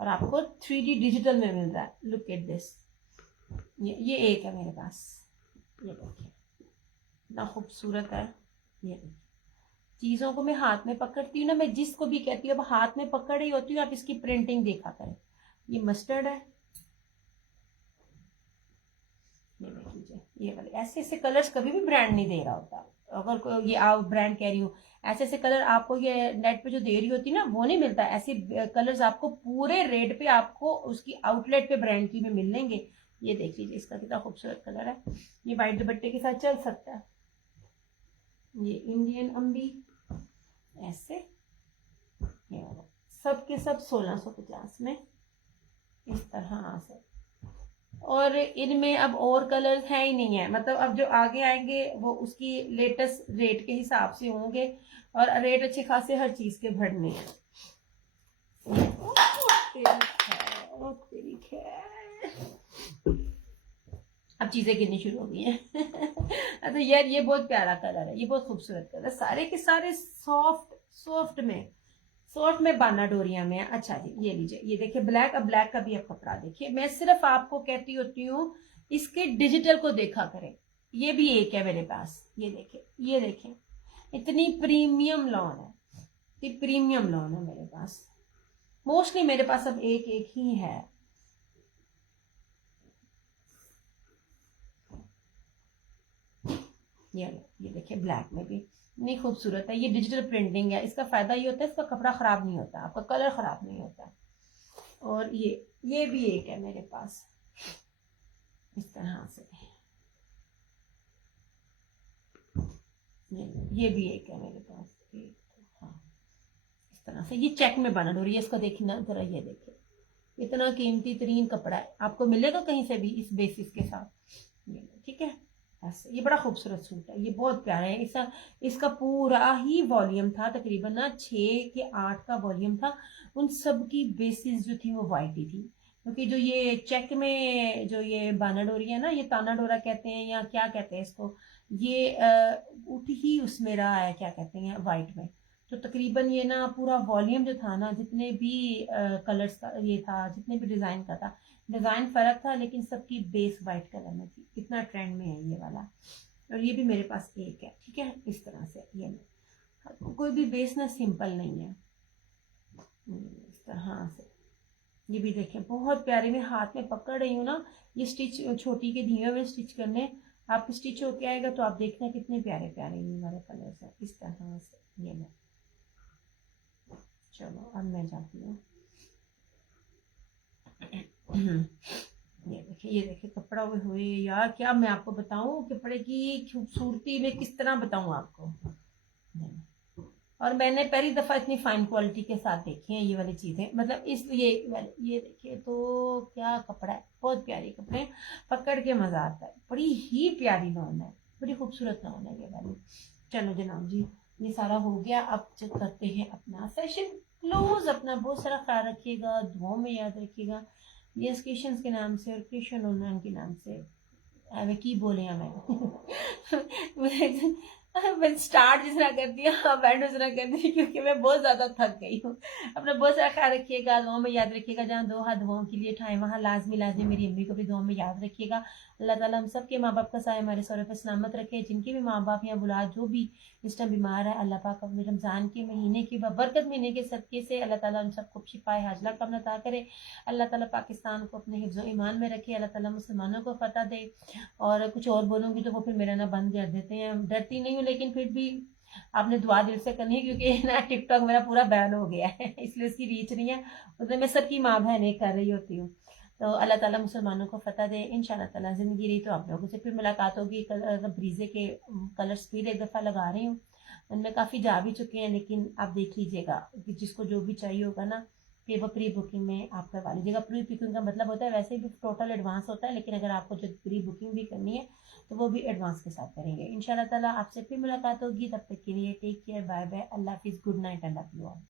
और आपको 3D डिजिटल में मिल रहा है। लुक एट दिस, ये एक है मेरे पास, ये देखिए इतना खूबसूरत है। ये देखिए, चीज़ों को मैं हाथ में पकड़ती हूँ ना, मैं जिसको भी कहती हूँ अब हाथ में पकड़ रही होती हूँ, आप इसकी प्रिंटिंग देखा करें। ये मस्टर्ड है, ये देख लीजिए, ये वाले ऐसे ऐसे कलर्स कभी भी ब्रांड नहीं दे रहा होता। अगर कोई ये आप ब्रांड कह रही हूँ, ऐसे ऐसे कलर आपको ये नेट पे जो दे रही होती ना वो नहीं मिलता। ऐसे कलर्स आपको पूरे रेट पे आपको उसकी आउटलेट पे ब्रांड की में मिल लेंगे। ये देख लीजिए इसका कितना खूबसूरत कलर है, ये वाइट दुपट्टे के साथ चल सकता है। ये इंडियन अम्बी ऐसे, ये सब के सब 1650 में इस तरह से। और इनमें अब और कलर्स हैं ही नहीं है, मतलब अब जो आगे आएंगे वो उसकी लेटेस्ट रेट के हिसाब से होंगे, और रेट अच्छे खासे हर चीज के बढ़ने हैं। तेरी खैर, अब चीजें गिरनी शुरू हो गई हैं। तो यार ये बहुत प्यारा कलर है, ये बहुत खूबसूरत कलर है, सारे के सारे सॉफ्ट में बाना डोरिया में है। अच्छा जी, ये लीजिए, ये देखिए ब्लैक। अब ब्लैक का भी अब कपड़ा देखिए, मैं सिर्फ आपको कहती होती हूँ इसके डिजिटल को देखा करें। ये भी एक है मेरे पास, ये देखिए, ये देखें, इतनी प्रीमियम लॉन है, इतनी प्रीमियम लॉन है मेरे पास। मोस्टली मेरे पास अब एक एक ही है। ये देखिए ब्लैक में भी इतनी खूबसूरत है। ये डिजिटल प्रिंटिंग है, इसका फायदा ये होता है इसका कपड़ा खराब नहीं होता, आपका कलर खराब नहीं होता। और ये भी एक है मेरे पास इस तरह से, ये भी एक है मेरे पास, एक, हाँ, इस तरह से। ये चेक में बना डोरी है, इसको देखना जरा, ये देखिए इतना कीमती तरीन कपड़ा है, आपको मिलेगा कहीं से भी इस बेसिस के साथ। ये ठीक है, ऐसे ये बड़ा खूबसूरत सूट है, ये बहुत प्यारा है। इसका पूरा ही वॉल्यूम था, तकरीबन ना 6 के 8 का वॉल्यूम था। उन सब की बेसिस जो थी वो वाइट ही थी, क्योंकि जो ये चेक में जो ये बाना डोरी है ना, ये ताना डोरा कहते हैं या क्या कहते हैं इसको, ये उठ ही उसमें रहा है, क्या कहते हैं, वाइट में। तो तकरीबन ये ना पूरा वॉल्यूम जो था ना, जितने भी कलर्स का ये था, जितने भी डिजाइन का था, डिजाइन फर्क था लेकिन सबकी बेस वाइट कलर में थी। इतना ट्रेंड में है ये वाला, और ये भी मेरे पास एक है, ठीक है, इस तरह से। ये कोई भी बेस ना सिंपल नहीं है, इस तरह से। ये भी देखें बहुत प्यारी, मैं हाथ में पकड़ रही हूँ ना, ये स्टिच छोटी के धीमे में स्टिच करने, आप स्टिच होके आएगा तो आप देखना कितने प्यारे प्यारे ये वाले कलर्स है, इस तरह से। ये लो, चलो अब मैं जाती हूँ। ये देखिए कपड़ा हुए यार, क्या मैं आपको बताऊं कपड़े की खूबसूरती में, किस तरह बताऊं आपको। और मैंने पहली दफा इतनी फाइन क्वालिटी के साथ देखी है ये वाली चीजें, मतलब इसलिए ये देखिए तो क्या कपड़ा है, बहुत प्यारी कपड़े हैं, पकड़ के मजा आता है, बड़ी ही प्यारी लॉन है, बड़ी खूबसूरत लॉन है ये वाली। चलो जनाब जी, ये सारा हो गया, अब चेक करते हैं अपना सेशन क्लोज। अपना बहुत सारा ख्याल रखिएगा, दुआओं में याद रखिएगा। ये क्रिश्चियंस के नाम से और क्रिश्चियन उन्नयन के नाम से हमें की बोले हमें। स्टार्ट जिस तरह कर दिया, बैंड उस तरह कर दी, क्योंकि मैं बहुत ज्यादा थक गई हूँ। अपना बहुत सारा ख्याल रखिएगा, दुआ में याद रखिएगा, जहाँ दो हाथ दुआओं के लिए उठाएं वहाँ लाजमी लाजमी मेरी अम्मी को भी दुआ में याद रखिएगा। अल्लाह ताला हम सब के माँ बाप का साया हमारे सर पे सलामत रखे, जिनके भी माँ बाप या बुलाद जो भी इस टाइम बीमार है, अल्लाह पाक अपने रमजान के महीने की बरकत महीने के सदके से अल्लाह ताला हम सबको शिफाए हाजला का अता करे। अल्लाह ताला पाकिस्तान को अपने हिफ्ज़ ईमान में रखे, अल्लाह ताला मुसलमानों को फतह दे। और कुछ और बोलूंगी तो वो फिर मेरा ना बंद कर देते हैं, डरती नहीं हूँ लेकिन फिर भी आपने दुआ दिल से करनी है, क्योंकि ना टिकटॉक मेरा पूरा बैन हो गया है, इसलिए उसकी रीच नहीं है, उसमें मैं सबकी माँ बहन एक कर रही होती हूँ। तो अल्लाह ताला मुसलमानों को फतह दे इंशाल्लाह ताला। जिंदगी रही तो आप लोगों से फिर मुलाकात होगी। ब्रीजे के कलर्स फिर एक दफ़ा लगा रही हूँ, उनमें काफ़ी जा भी चुके हैं, लेकिन आप देख लीजिएगा कि जिसको जो भी चाहिए होगा ना, फिर वो प्री बुकिंग में आप करवा लीजिएगा। प्री बुकिंग का मतलब होता है वैसे भी टोटल एडवांस होता है, लेकिन अगर आपको जो प्री बुकिंग भी करनी है तो वो भी एडवांस के साथ करेंगे इंशाल्लाह ताला। आपसे फिर मुलाकात होगी, तब तक के लिए टेक केयर, बाय बाय, अल्लाह हाफिज़, good night, Allah love you all.